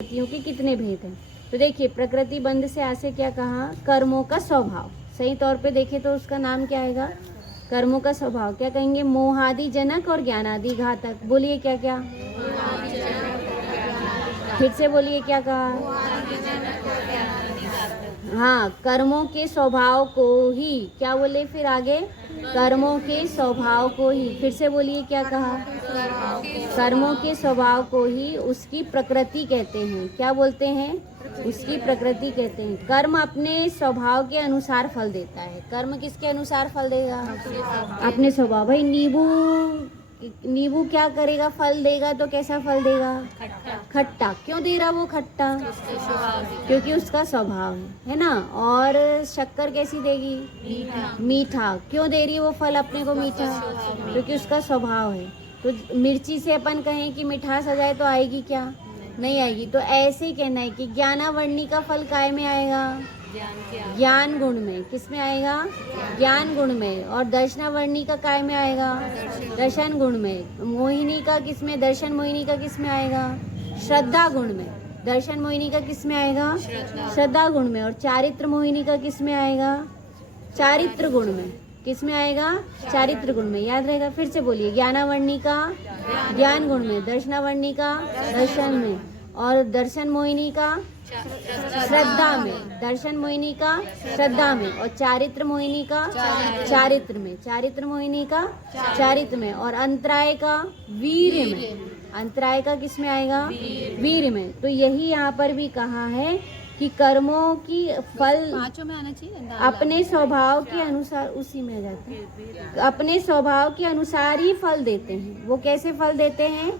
प्रकृतियों के कितने भेद हैं। तो देखिए प्रकृति बंध से आसे क्या कहा, कर्मों का स्वभाव। सही तौर पे देखें तो उसका नाम क्या आएगा, कर्मों का स्वभाव। क्या कहेंगे, मोहादि जनक और ज्ञानादि घातक। बोलिए क्या क्या, फिर से बोलिए क्या कहा। हाँ, कर्मों के स्वभाव को ही, क्या बोले फिर आगे, कर्मों के स्वभाव को ही। फिर से बोलिए क्या कहा, कर्मों के स्वभाव को ही उसकी प्रकृति कहते हैं। क्या बोलते हैं, उसकी प्रकृति कहते हैं। कर्म अपने स्वभाव के अनुसार फल देता है। कर्म किसके अनुसार फल देगा, अपने स्वभाव। भाई नींबू क्या करेगा, फल देगा तो कैसा फल देगा, खट्टा। क्यों दे रहा वो खट्टा, क्योंकि उसका स्वभाव है ना। और शक्कर कैसी देगी, मीठा। क्यों दे रही है वो फल अपने को मीठा, क्योंकि उसका स्वभाव है। तो मिर्ची से अपन कहें कि मिठास आ जाए तो आएगी क्या, नहीं आएगी। तो ऐसे ही कहना है कि ज्ञानावर्णी का फल काय में आएगा, ज्ञान गुण में। किस में आएगा, ज्ञान गुण में। और दर्शनावर्णी का काय में आएगा, दर्शन गुण में। मोहिनी का किस में, दर्शन मोहिनी का किस में आएगा, श्रद्धा गुण में। दर्शन मोहिनी का किस में आएगा, श्रद्धा गुण में। और चारित्र मोहिनी का किस में आएगा, चारित्र गुण में। किस में आएगा, चारित्र गुण में। याद रहेगा, फिर से बोलिए। ज्ञानावर्णी का ज्ञान गुण में, दर्शनावर्णी का दर्शन में, और दर्शन मोहिनी का श्रद्धा में, दर्शन मोहिनी का श्रद्धा में, और चारित्र मोहिनी का चारित्र में, चारित्र मोहिनी का चारित्र में, और अंतराय का वीर्य में। अंतराय का किस में आएगा, वीर्य में। तो यही यहाँ पर भी कहा है कि कर्मों की फल पांचों में आना चाहिए, अपने स्वभाव के अनुसार, उसी में आ जाते हैं, अपने स्वभाव के अनुसार ही फल देते हैं। वो कैसे फल देते हैं,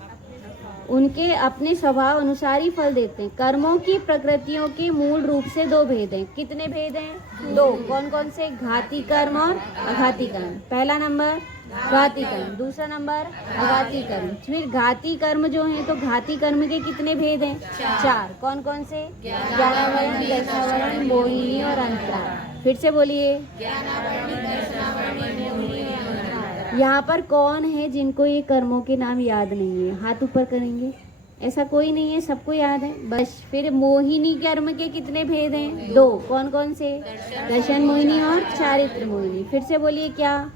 उनके अपने स्वभाव अनुसार ही फल देते हैं। कर्मों की प्रकृतियों के मूल रूप से दो भेद हैं। कितने भेद हैं, दो। कौन कौन से, घाती कर्म और अघाती कर्म। पहला नंबर घाती कर्म, दूसरा नंबर अघाती कर्म। फिर घाती कर्म जो है, तो घाती कर्म के कितने भेद हैं, चार। कौन कौन से, ज्ञानावर्णी, दर्शनावर्णी, मोहिनी और अंतराय। फिर से बोलिए। यहाँ पर कौन है जिनको ये कर्मों के नाम याद नहीं है, हाथ ऊपर करेंगे। ऐसा कोई नहीं है, सबको याद है बस। फिर मोहिनी कर्म के कितने भेद हैं, दो। कौन कौन से, दर्शन मोहिनी और चारित्र मोहिनी। फिर से बोलिए क्या,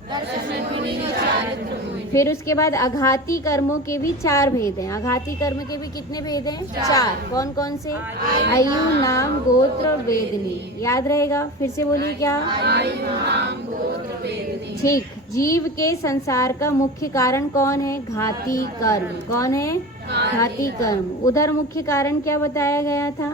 फिर उसके बाद अघाती कर्मों के भी चार भेद हैं। अघाती कर्म के भी कितने भेद हैं, चार। कौन कौन से, आयु, नाम, गोत्र और वेदनी। याद रहेगा, फिर से बोलिए क्या, ठीक। जीव के संसार का मुख्य कारण कौन है, घाती कर्म। कौन है, घाती कर्म। उधर मुख्य कारण क्या बताया गया था,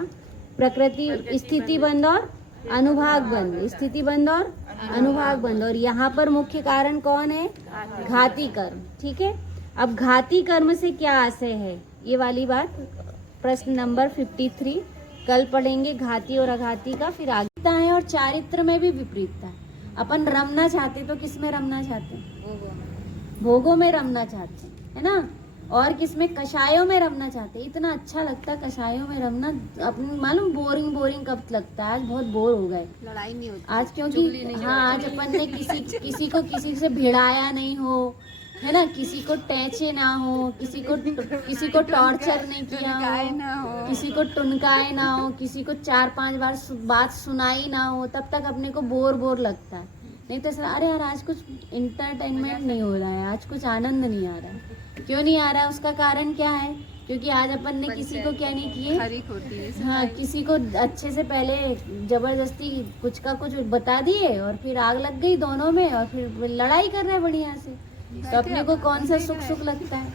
प्रकृति स्थिति बंध और अनुभाग बंध, स्थिति बंध और अनुभाग बंध। और यहाँ पर मुख्य कारण कौन है, घाती कर्म। ठीक है। अब घाती कर्म से क्या आशय है, ये वाली बात प्रश्न नंबर 53 कल पढ़ेंगे, घाती और अघाती का। फिर आगे है, और चारित्र में भी विपरीतता है। अपन रमना चाहते तो किस में रमना चाहते हैं, भोगों में रमना चाहते हैं, है ना। और किसमें, कषायों में रमना चाहते हैं। इतना अच्छा लगता है कषायों में रमना। अपने मालूम बोरिंग कब लगता है, आज बहुत बोर हो गए, लड़ाई नहीं होती आज, क्योंकि हाँ आज अपन ने किसी को किसी से भिड़ाया नहीं हो, है ना, किसी को टैचे ना हो, किसी को टॉर्चर नहीं किया हो, किसी को टुनकाए ना हो, किसी को 4-5 बार बात सुनाई ना हो, तब तक अपने को बोर लगता है। नहीं तो सर, अरे यार आज कुछ इंटरटेनमेंट नहीं हो रहा है, आज कुछ आनंद नहीं आ रहा है। क्यों नहीं आ रहा है, उसका कारण क्या है, क्योंकि आज अपन ने किसी को क्या नहीं किए, हाँ, किसी को अच्छे से पहले जबरदस्ती कुछ का कुछ बता दिए, और फिर आग लग गई दोनों में, और फिर लड़ाई कर रहे हैं बढ़िया से। तो अपने को कौन सा सुख लगता है।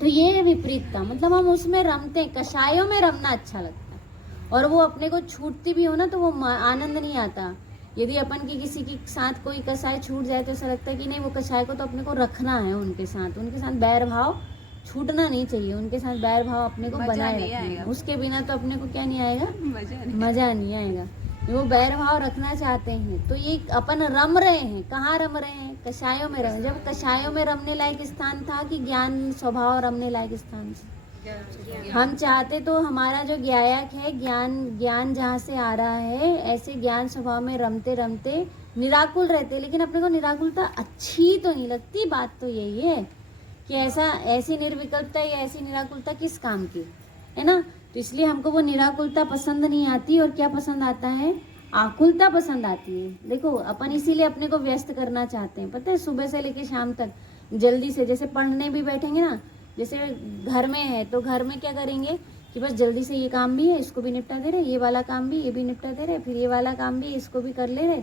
तो ये विपरीतता, मतलब हम उसमें रमते हैं, कषायों में रमना अच्छा लगता है, और वो अपने को छूटती भी हो ना तो वो आनंद नहीं आता। यदि अपन की किसी के साथ कोई कषाय छूट जाए तो ऐसा लगता है कि नहीं, वो कषाय को तो अपने को रखना है, उनके साथ बैर भाव छूटना नहीं चाहिए, उनके साथ बैर भाव अपने को बनाए रखना है। उसके बिना तो अपने को क्या नहीं आएगा, मजा नहीं आएगा। वो बैर भाव रखना चाहते हैं। तो ये अपन रम रहे हैं, कहाँ रम रहे हैं, कषायों में रहे। जब कषायों में रमने लायक स्थान था कि ज्ञान स्वभाव रमने लायक स्थान था, हम चाहते तो हमारा जो ज्ञायक है, ज्ञान जहाँ से आ रहा है, ऐसे ज्ञान स्वभाव में रमते रमते निराकुल रहते। लेकिन अपने को निराकुलता अच्छी तो नहीं लगती। बात तो यही है कि ऐसी निर्विकल्पता या ऐसी निराकुलता किस काम की, है ना। तो इसलिए हमको वो निराकुलता पसंद नहीं आती, और क्या पसंद आता है, आकुलता पसंद आती है। देखो अपन इसीलिए अपने को व्यस्त करना चाहते हैं, पता है, सुबह से लेके शाम तक जल्दी से, जैसे पढ़ने भी बैठेंगे ना, जैसे घर में है तो घर में क्या करेंगे कि बस जल्दी से ये काम भी है, इसको भी निपटा दे रहे, ये वाला काम भी, ये भी निपटा दे रहे, फिर ये वाला काम भी, इसको भी कर ले रहे,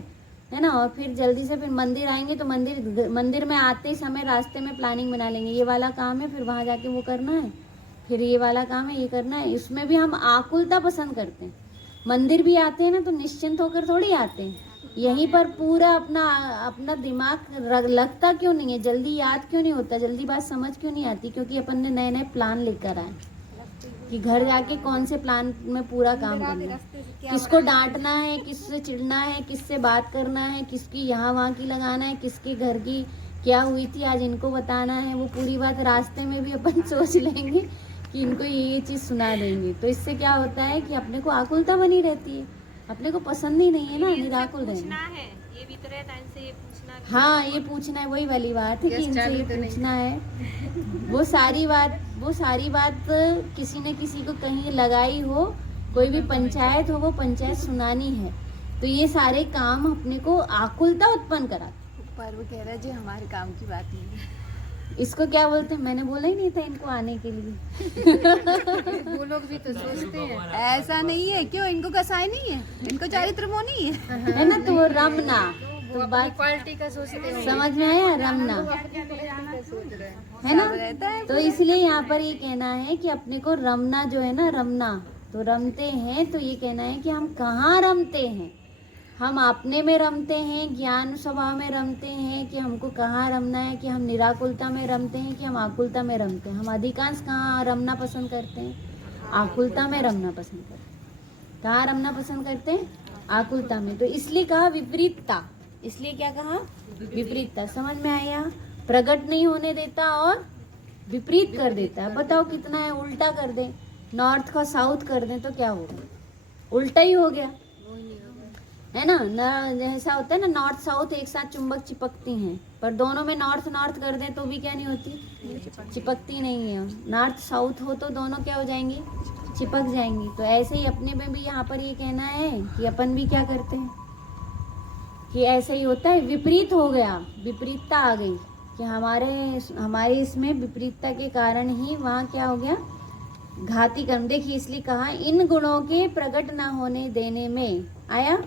है ना। और फिर जल्दी से फिर मंदिर आएंगे तो मंदिर में आते ही समय रास्ते में प्लानिंग बना लेंगे, ये वाला काम है, फिर वहाँ जाके वो करना है, फिर ये वाला काम है, ये करना है। इसमें भी हम आकुलता पसंद करते हैं। मंदिर भी आते हैं ना तो निश्चिंत होकर थोड़ी आते हैं, यहीं पर पूरा अपना दिमाग लगता क्यों नहीं है, जल्दी याद क्यों नहीं होता, जल्दी बात समझ क्यों नहीं आती, क्योंकि अपन ने नए नए प्लान लेकर आए कि घर जाके कौन से प्लान में पूरा काम करना है, किसको डांटना है, किससे चिढ़ना है, किससे बात करना है, किसकी यहाँ वहाँ की लगाना है, किसके घर की क्या हुई थी आज इनको बताना है, वो पूरी बात रास्ते में भी अपन सोच लेंगे कि इनको ये चीज़ सुना देंगे। तो इससे क्या होता है कि अपने को आकुलता बनी रहती है, अपने को पसंद ही नहीं है ना निराकुल रहना। ये भी तो रहता है इनसे, ये पूछना, हाँ ये पूछना है, वही वाली बात है कि इनसे ये पूछना है। वो सारी बात किसी न किसी को कहीं लगाई हो, कोई भी पंचायत हो, वो पंचायत सुनानी है, तो ये सारे काम अपने को आकुलता उत्पन्न करा। पर वो कह रहा है जी हमारे काम की बात नहीं है। इसको क्या बोलते हैं, मैंने बोला ही नहीं था इनको आने के लिए। वो लोग भी तो सोचते हैं ऐसा नहीं है, क्यों इनको कसाई नहीं है, इनको चारित्र मोनी है ना, तो वो रमना, तो बात क्वालिटी का सोचते हैं, समझ में आया, रमना है ना। रहता है। तो इसलिए यहाँ पर ये कहना है कि अपने को रमना जो है ना, रमना तो रमते हैं, तो ये कहना है कि हम कहाँ रमते हैं, हम अपने में रमते हैं, ज्ञान स्वभाव में रमते हैं, कि हमको कहाँ रमना है, कि हम निराकुलता में रमते हैं, कि हम आकुलता में रमते हैं। हम अधिकांश कहाँ रमना पसंद करते हैं, आकुलता में रमना पसंद करते हैं। कहाँ रमना पसंद करते हैं, आकुलता में। तो इसलिए कहा विपरीतता, इसलिए क्या कहा, विपरीतता। समझ में आया, प्रकट नहीं होने देता और विपरीत कर देता है। बताओ कितना है, उल्टा कर दे, नॉर्थ का साउथ कर दे तो क्या होगा, उल्टा ही हो गया, है ना। जैसा होता है ना, नॉर्थ साउथ एक साथ चुंबक चिपकती हैं, पर दोनों में नॉर्थ नॉर्थ कर दें तो भी क्या नहीं होती, चिपकती नहीं है। नॉर्थ साउथ हो तो दोनों क्या हो जाएंगी, चिपक जाएंगी। तो ऐसे ही अपने में भी यहाँ पर ये कहना है कि अपन भी क्या करते हैं कि ऐसे ही होता है, विपरीत हो गया, विपरीतता आ गई कि हमारे इसमें विपरीतता के कारण ही वहाँ क्या हो गया, घाती कर्म। देखिए इसलिए कहा इन गुणों के प्रकट न होने देने में, आया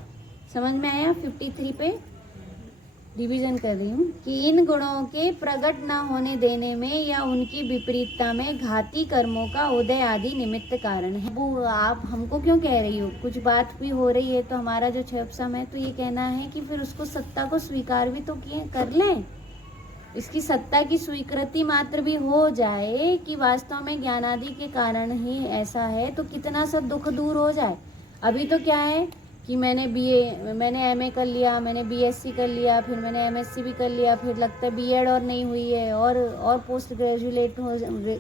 समझ में आया, 53 पे रिवीजन कर रही हूँ कि इन गुणों के प्रकट न होने देने में या उनकी विपरीतता में घाती कर्मों का उदय आदि निमित्त कारण है। वो आप हमको क्यों कह रही हो, कुछ बात भी हो रही है तो हमारा जो क्षयपसम है, तो ये कहना है कि फिर उसको सत्ता को स्वीकार भी तो किए कर लें, इसकी सत्ता की स्वीकृति मात्र भी हो जाए कि वास्तव में ज्ञानादि के कारण ही ऐसा है, तो कितना सब दुख दूर हो जाए। अभी तो क्या है कि मैंने एमए कर लिया, मैंने बीएससी कर लिया, फिर मैंने एमएससी भी कर लिया, फिर लगता है बीएड और नहीं हुई है, और पोस्ट ग्रेजुएट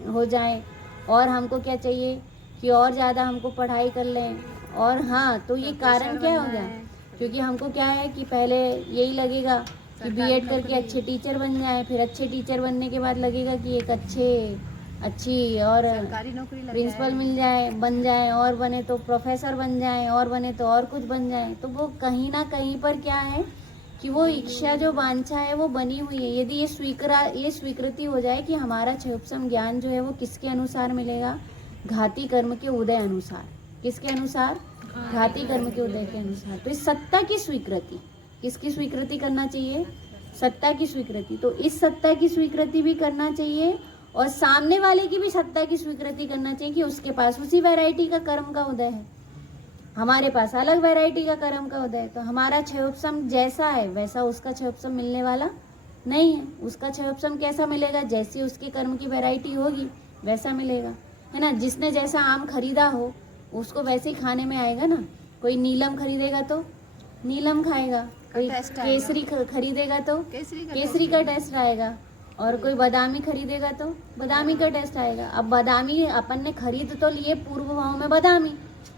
हो जाए, और हमको क्या चाहिए कि और ज़्यादा हमको पढ़ाई कर लें। और हाँ, तो ये कारण क्या हो गया, क्योंकि हमको क्या है कि पहले यही लगेगा कि बीएड करके अच्छे टीचर बन जाए, फिर अच्छे टीचर बनने के बाद लगेगा कि एक अच्छी और प्रिंसिपल मिल जाए, बन जाए, और बने तो प्रोफेसर बन जाए, और बने तो और कुछ बन जाए। तो वो कहीं ना कहीं पर क्या है कि वो इच्छा जो वांछा है वो बनी हुई है। यदि ये स्वीकृति हो जाए कि हमारा क्षयोपसम ज्ञान जो है वो किसके अनुसार मिलेगा, घाती कर्म के उदय अनुसार। किसके अनुसार, घाती कर्म के उदय के अनुसार। तो इस सत्ता की स्वीकृति, किसकी स्वीकृति करना चाहिए, सत्ता की स्वीकृति। तो इस सत्ता की स्वीकृति भी करना चाहिए और सामने वाले की भी सत्ता की स्वीकृति करना चाहिए कि उसके पास उसी वैरायटी का कर्म का उदय है, हमारे पास अलग वैरायटी का कर्म का उदय है। तो हमारा क्षयोपसम जैसा है वैसा उसका क्षयोपसम मिलने वाला नहीं है। उसका क्षयोपसम कैसा मिलेगा, जैसी उसके कर्म की वैरायटी होगी वैसा मिलेगा, है ना। जिसने जैसा आम खरीदा हो उसको वैसे ही खाने में आएगा ना। कोई नीलम खरीदेगा तो नीलम खाएगा, कोई केसरी खरीदेगा तो केसरी का टेस्ट आएगा, और कोई बादामी खरीदेगा तो बादामी का टेस्ट आएगा। अब बादामी अपन ने खरीद तो लिए पूर्व भाव में बादामी,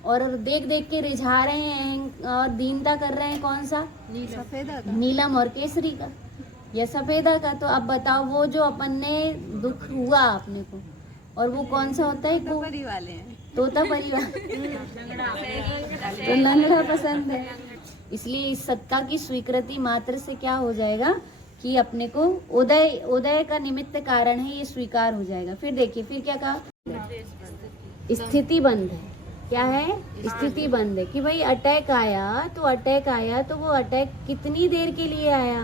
और देख देख के रिझा रहे हैं और दीनता कर रहे हैं कौन सा, नीलम और केसरी का या सफेदा का। तो अब बताओ वो जो अपन ने दुख हुआ अपने को, और वो कौन सा होता है, नौकरी वाले हैं, तोता परिवार तो लंगड़ा पसंद है। इसलिए इस सत्ता की स्वीकृति मात्र से क्या हो जाएगा कि अपने को उदय का निमित्त कारण है, ये स्वीकार हो जाएगा। फिर देखिए फिर क्या कहा, स्थिति बंध है। क्या है? स्थिति बंद है कि भाई अटैक आया तो वो अटैक कितनी देर के लिए आया,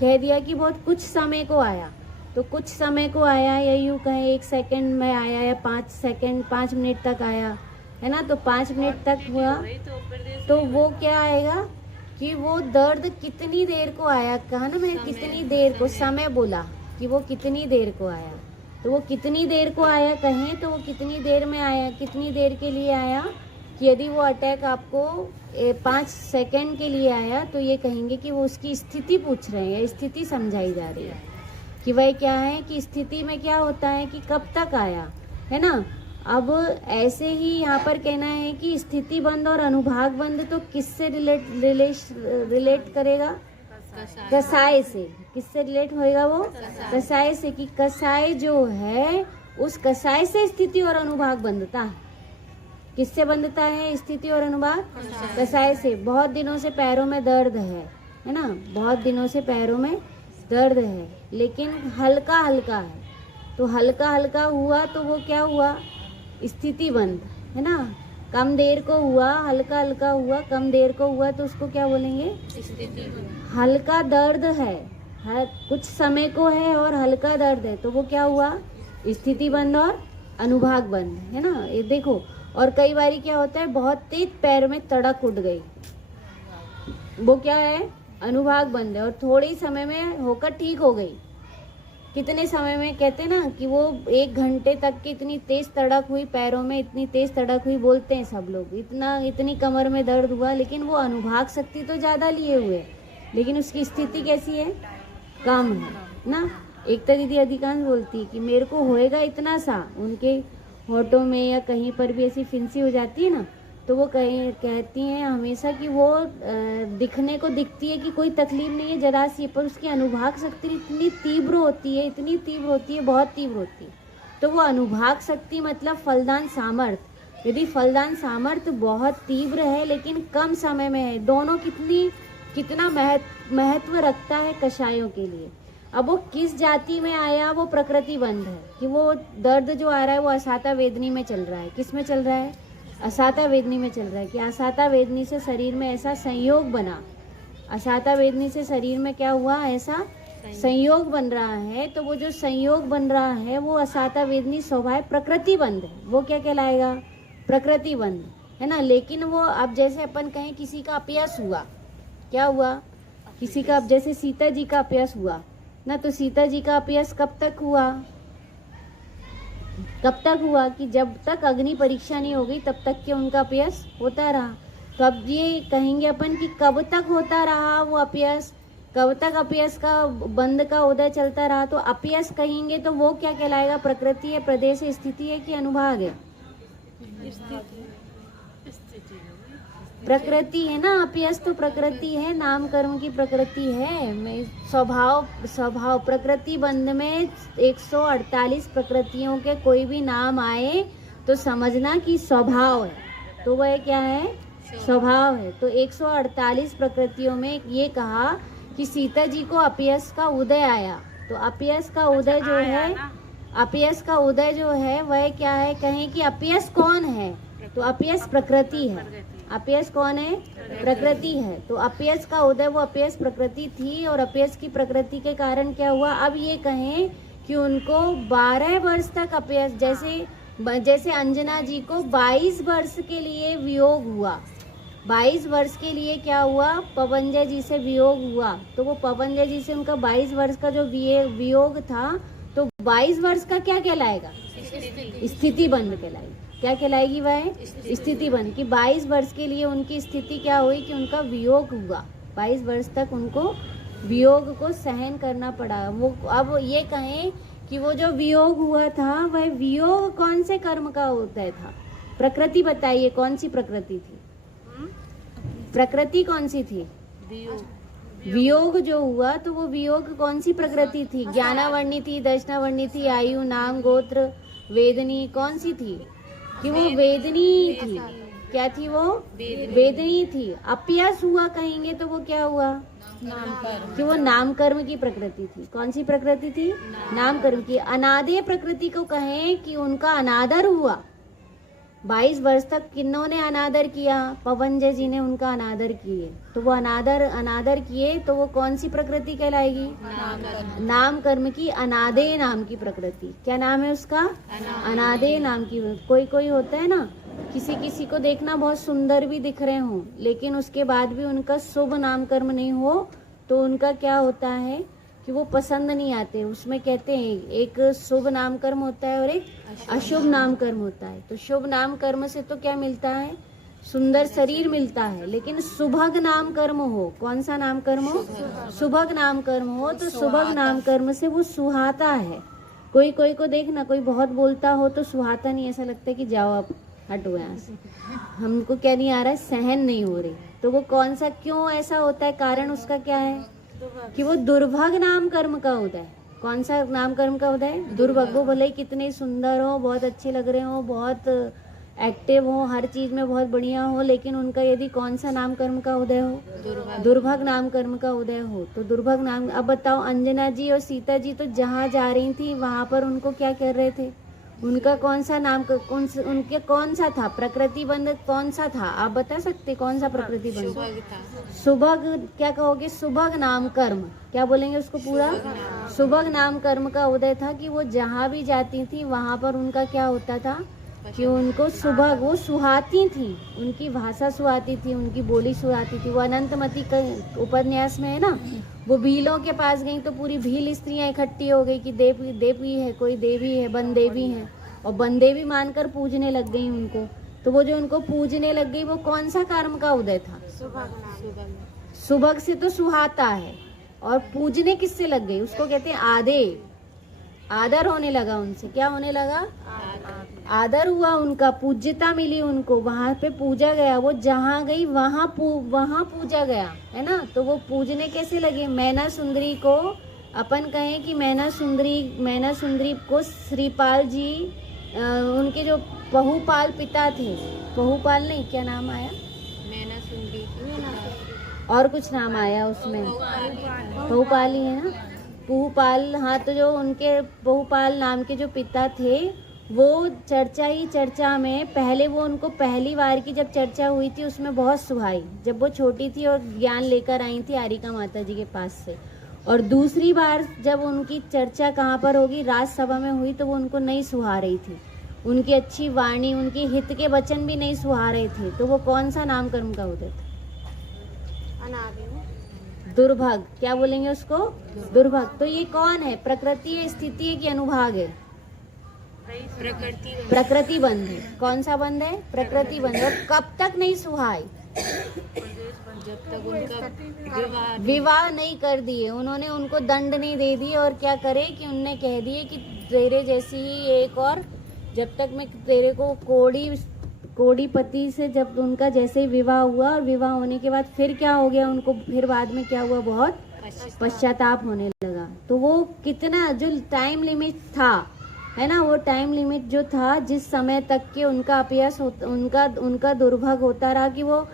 कह दिया कि बहुत कुछ समय को आया, तो कुछ समय को आया या यूं कहें 1 सेकंड में आया या 5 मिनट तक आया, है ना। तो 5 मिनट तक हुआ तो वो क्या आएगा कि वो दर्द कितनी देर को आया, कहा ना मैं कितनी देर को, समय बोला कि वो कितनी देर को आया, तो वो कितनी देर को आया कहें तो वो कितनी देर में आया, कितनी देर के लिए आया कि यदि वो अटैक आपको 5 सेकंड के लिए आया तो ये कहेंगे कि वो उसकी स्थिति पूछ रहे हैं, स्थिति समझाई जा रही है कि वह क्या है कि स्थिति में क्या होता है कि कब तक आया, है ना। अब ऐसे ही यहाँ पर कहना है कि स्थिति बंद और अनुभाग बंद तो किससे रिलेट करेगा, कसाय से। किससे रिलेट होएगा वो, कसाय से, कि कसाय जो है उस कसाय से स्थिति और अनुभाग बंधता है। किससे बंधता है स्थिति और अनुभाग? कसाय से। बहुत दिनों से पैरों में दर्द है ना, बहुत दिनों से पैरों में दर्द है लेकिन हल्का हल्का है, तो हल्का हल्का हुआ तो वो क्या हुआ, स्थिति बंद, है ना। कम देर को हुआ, हल्का हल्का हुआ, कम देर को हुआ तो उसको क्या बोलेंगे, स्थिति। हल्का दर्द है, कुछ समय को है और हल्का दर्द है तो वो क्या हुआ, स्थिति बंद और अनुभाग बंद, है ना। ये देखो, और कई बारी क्या होता है बहुत तेज पैर में तड़क उठ गई, वो क्या है, अनुभाग बंद है, और थोड़े ही समय में होकर ठीक हो गई। कितने समय में, कहते ना कि वो 1 घंटे तक की इतनी तेज तड़क हुई पैरों में, इतनी तेज तड़क हुई, बोलते हैं सब लोग, इतनी कमर में दर्द हुआ, लेकिन वो अनुभाग शक्ति तो ज्यादा लिए हुए लेकिन उसकी स्थिति कैसी है, कम है ना। एकता दीदी अधिकांश बोलती है कि मेरे को होएगा इतना सा, उनके होठों में या कहीं पर भी ऐसी फिंसी हो जाती है ना, तो वो कहती हैं हमेशा कि वो दिखने को दिखती है कि कोई तकलीफ नहीं है जरा सी, पर उसकी अनुभाग शक्ति इतनी तीव्र होती है, इतनी तीव्र होती है, बहुत तीव्र होती है। तो वो अनुभाग शक्ति मतलब फलदान सामर्थ्य, यदि फलदान सामर्थ्य बहुत तीव्र है लेकिन कम समय में है, दोनों कितना महत्व रखता है कषायों के लिए। अब वो किस जाति में आया, वो प्रकृति बंध है कि वो दर्द जो आ रहा है वो असाता वेदनी में चल रहा है। किस में चल रहा है, असाता वेदनी में चल रहा है कि असाता वेदनी से शरीर में ऐसा संयोग बना, असाता वेदनी से शरीर में क्या हुआ, ऐसा संयोग बन रहा है। तो वो जो संयोग बन रहा है वो असाता वेदनी स्वभाव प्रकृति बंध है, वो क्या कहलाएगा, प्रकृति बंध, है ना। लेकिन वो अब जैसे अपन कहें किसी का अपयश हुआ, क्या हुआ, किसी का, अब जैसे सीता जी का अपयश हुआ ना, तो सीता जी का अपयश कब तक हुआ, कब तक हुआ कि जब तक अग्नि परीक्षा नहीं हो गई तब तक के उनका अपयश होता रहा। तो अब ये कहेंगे अपन कि कब तक होता रहा वो अपयश, कब तक अपयश का बंद का उदय चलता रहा, तो अपयश कहेंगे तो वो क्या कहलाएगा, प्रकृति है, प्रदेश है, स्थिति है कि अनुभाग है, प्रकृति है ना। अपयश तो प्रकृति है, नाम कर्म की प्रकृति है। मैं स्वभाव प्रकृति बंध में 148 प्रकृतियों के कोई भी नाम आए तो समझना कि स्वभाव है, तो वह क्या है, स्वभाव है। तो 148 प्रकृतियों में ये कहा कि सीता जी को अपयश का उदय आया, तो अपयश का उदय जो है, अपयश का उदय जो है वह क्या है, कहें कि अपयश कौन है, तो अपयश प्रकृति है। अपयश कौन है, प्रकृति है। तो अपयश का उदय वो अपयश प्रकृति थी, और अपयश की प्रकृति के कारण क्या हुआ, अब ये कहें कि उनको 12 वर्ष तक अपयश, जैसे अंजना जी को 22 वर्ष के लिए वियोग हुआ, 22 वर्ष के लिए क्या हुआ, पवनजय जी से वियोग हुआ, तो वो पवनजय जी से उनका 22 वर्ष का जो वियोग था, तो 22 वर्ष का क्या कहलाएगा, स्थिति बंध कहलाएगी। क्या कहलाएगी वह, स्थिति बंध, कि 22 वर्ष के लिए उनकी स्थिति क्या हुई कि उनका वियोग हुआ, 22 वर्ष तक उनको वियोग को सहन करना पड़ा। वो अब ये कहें कि वो जो वियोग हुआ था वह वियोग कौन से कर्म का उदय था, प्रकृति बताइए कौन सी प्रकृति थी, प्रकृति कौन सी थी, वियोग जो हुआ तो वो वियोग कौन सी प्रकृति थी, ज्ञानावर्णी थी, दर्शनावर्णी थी, आयु, नाम, गोत्र, वेदनी, कौन सी थी, कि वो वेदनी थी। क्या थी वो? वेदनी थी। अपयस हुआ कहेंगे तो वो क्या हुआ? कि वो नाम कर्म की प्रकृति थी। कौन सी प्रकृति थी? नाम कर्म की। अनादेय प्रकृति को कहें कि उनका अनादर हुआ। 22 वर्ष तक किन्होंने अनादर किया? पवनजय जी ने उनका अनादर किए। तो वो अनादर किए तो वो कौन सी प्रकृति कहलाएगी? नाम कर्म की अनादेय नाम की प्रकृति। क्या नाम है उसका? अनादेय नाम की। कोई होता है ना, किसी को देखना बहुत सुंदर भी दिख रहे हो, लेकिन उसके बाद भी उनका शुभ नाम कर्म नहीं हो तो उनका क्या होता है कि वो पसंद नहीं आते। उसमें कहते हैं एक शुभ नाम कर्म होता है और एक अशुभ नाम कर्म होता है। तो शुभ नाम कर्म से तो क्या मिलता है? सुंदर शरीर मिलता है। लेकिन सुभग नाम कर्म हो, कौन सा नाम कर्म हो? सुभग नाम कर्म हो तो सुभग नाम कर्म से वो सुहाता है। कोई को देखना, कोई बहुत बोलता हो तो सुहाता नहीं, ऐसा लगता है कि जाओ आप हटो यहाँ से, हमको क्या नहीं आ रहा है, सहन नहीं हो रही। तो वो कौन सा, क्यों ऐसा होता है? कारण उसका क्या है कि वो दुर्भग नाम कर्म का उदय। कौन सा नाम कर्म का उदय? दुर्भग। वो भले ही कितने सुंदर हो, बहुत अच्छे लग रहे हो, बहुत एक्टिव हो, हर चीज में बहुत बढ़िया हो, लेकिन उनका यदि कौन सा नाम कर्म का उदय हो? दुर्भग नाम कर्म का उदय हो। तो दुर्भग नाम। अब बताओ, अंजना जी और सीता जी तो जहाँ जा रही थी वहां पर उनको क्या कर रहे थे? उनका कौन सा नाम, उनके कौन सा था प्रकृति बंध? कौन सा था आप बता सकते? कौन सा प्रकृति बंध? सुभग। क्या कहोगे? सुभग नाम कर्म। क्या बोलेंगे उसको? पूरा सुभग नाम कर्म का उदय था कि वो जहाँ भी जाती थी वहां पर उनका क्या होता था कि उनको सुभग, वो सुहाती थी, उनकी भाषा सुहाती थी, उनकी बोली सुहाती थी। वो अनंतमती उपन्यास में है ना, वो भीलों के पास गई तो पूरी भील स्त्रियां इकट्ठी हो गई कि देवी है, कोई देवी है, बन देवी है, और बन देवी मानकर पूजने लग गई उनको। तो वो जो उनको पूजने लग गई वो कौन सा कर्म का उदय था? सुभग से तो सुहाता है, और पूजने किससे लग गई? उसको कहते हैं आदे। आदर होने लगा उनसे। क्या होने लगा? आदर हुआ उनका, पूज्यता मिली उनको, वहां पे पूजा गया। वो जहाँ गई वहां पूजा गया, है ना। तो वो पूजने कैसे लगे? मैना सुंदरी को अपन कहें कि मैना सुंदरी को श्रीपाल जी, उनके जो बहुपाल पिता थे, बहुपाल नहीं, क्या नाम आया? मैना सुंदरी, और कुछ नाम आया उसमें, बहुपाल ही है ना, बहुपाल। हाँ, तो जो उनके बहुपाल नाम के जो पिता थे वो चर्चा में पहले, वो उनको पहली बार की जब चर्चा हुई थी उसमें बहुत सुहाई, जब वो छोटी थी और ज्ञान लेकर आई थी आरिका माता जी के पास से। और दूसरी बार जब उनकी चर्चा कहाँ पर होगी? राजसभा में हुई, तो वो उनको नहीं सुहा रही थी, उनकी अच्छी वाणी, उनके हित के वचन भी नहीं सुहा रहे थे। तो वो कौन सा नाम कर्म का उदय था? दुर्भग। क्या बोलेंगे उसको? दुर्भग। तो ये कौन है? प्रकृति है, स्थिति है कि अनुभाग है? प्रकृति बंध है। कौन सा बंध है? प्रकृति बंध। और कब तक नहीं सुहाई? जब तक उनका विवाह नहीं कर दिए उन्होंने, उनको दंड नहीं दे दिए, और क्या करे कि उनने कह दिए कि तेरे जैसी ही एक और, जब तक मैं तेरे को कोड़ी पति से, जब उनका जैसे ही विवाह हुआ, और विवाह होने के बाद फिर क्या हो गया उनको, फिर बाद में क्या हुआ? बहुत पश्चाताप होने लगा। तो वो कितना, जो टाइम लिमिट था, है ना, वो टाइम लिमिट जो था, जिस समय तक के उनका अपयश उनका दुर्भग होता रहा कि वो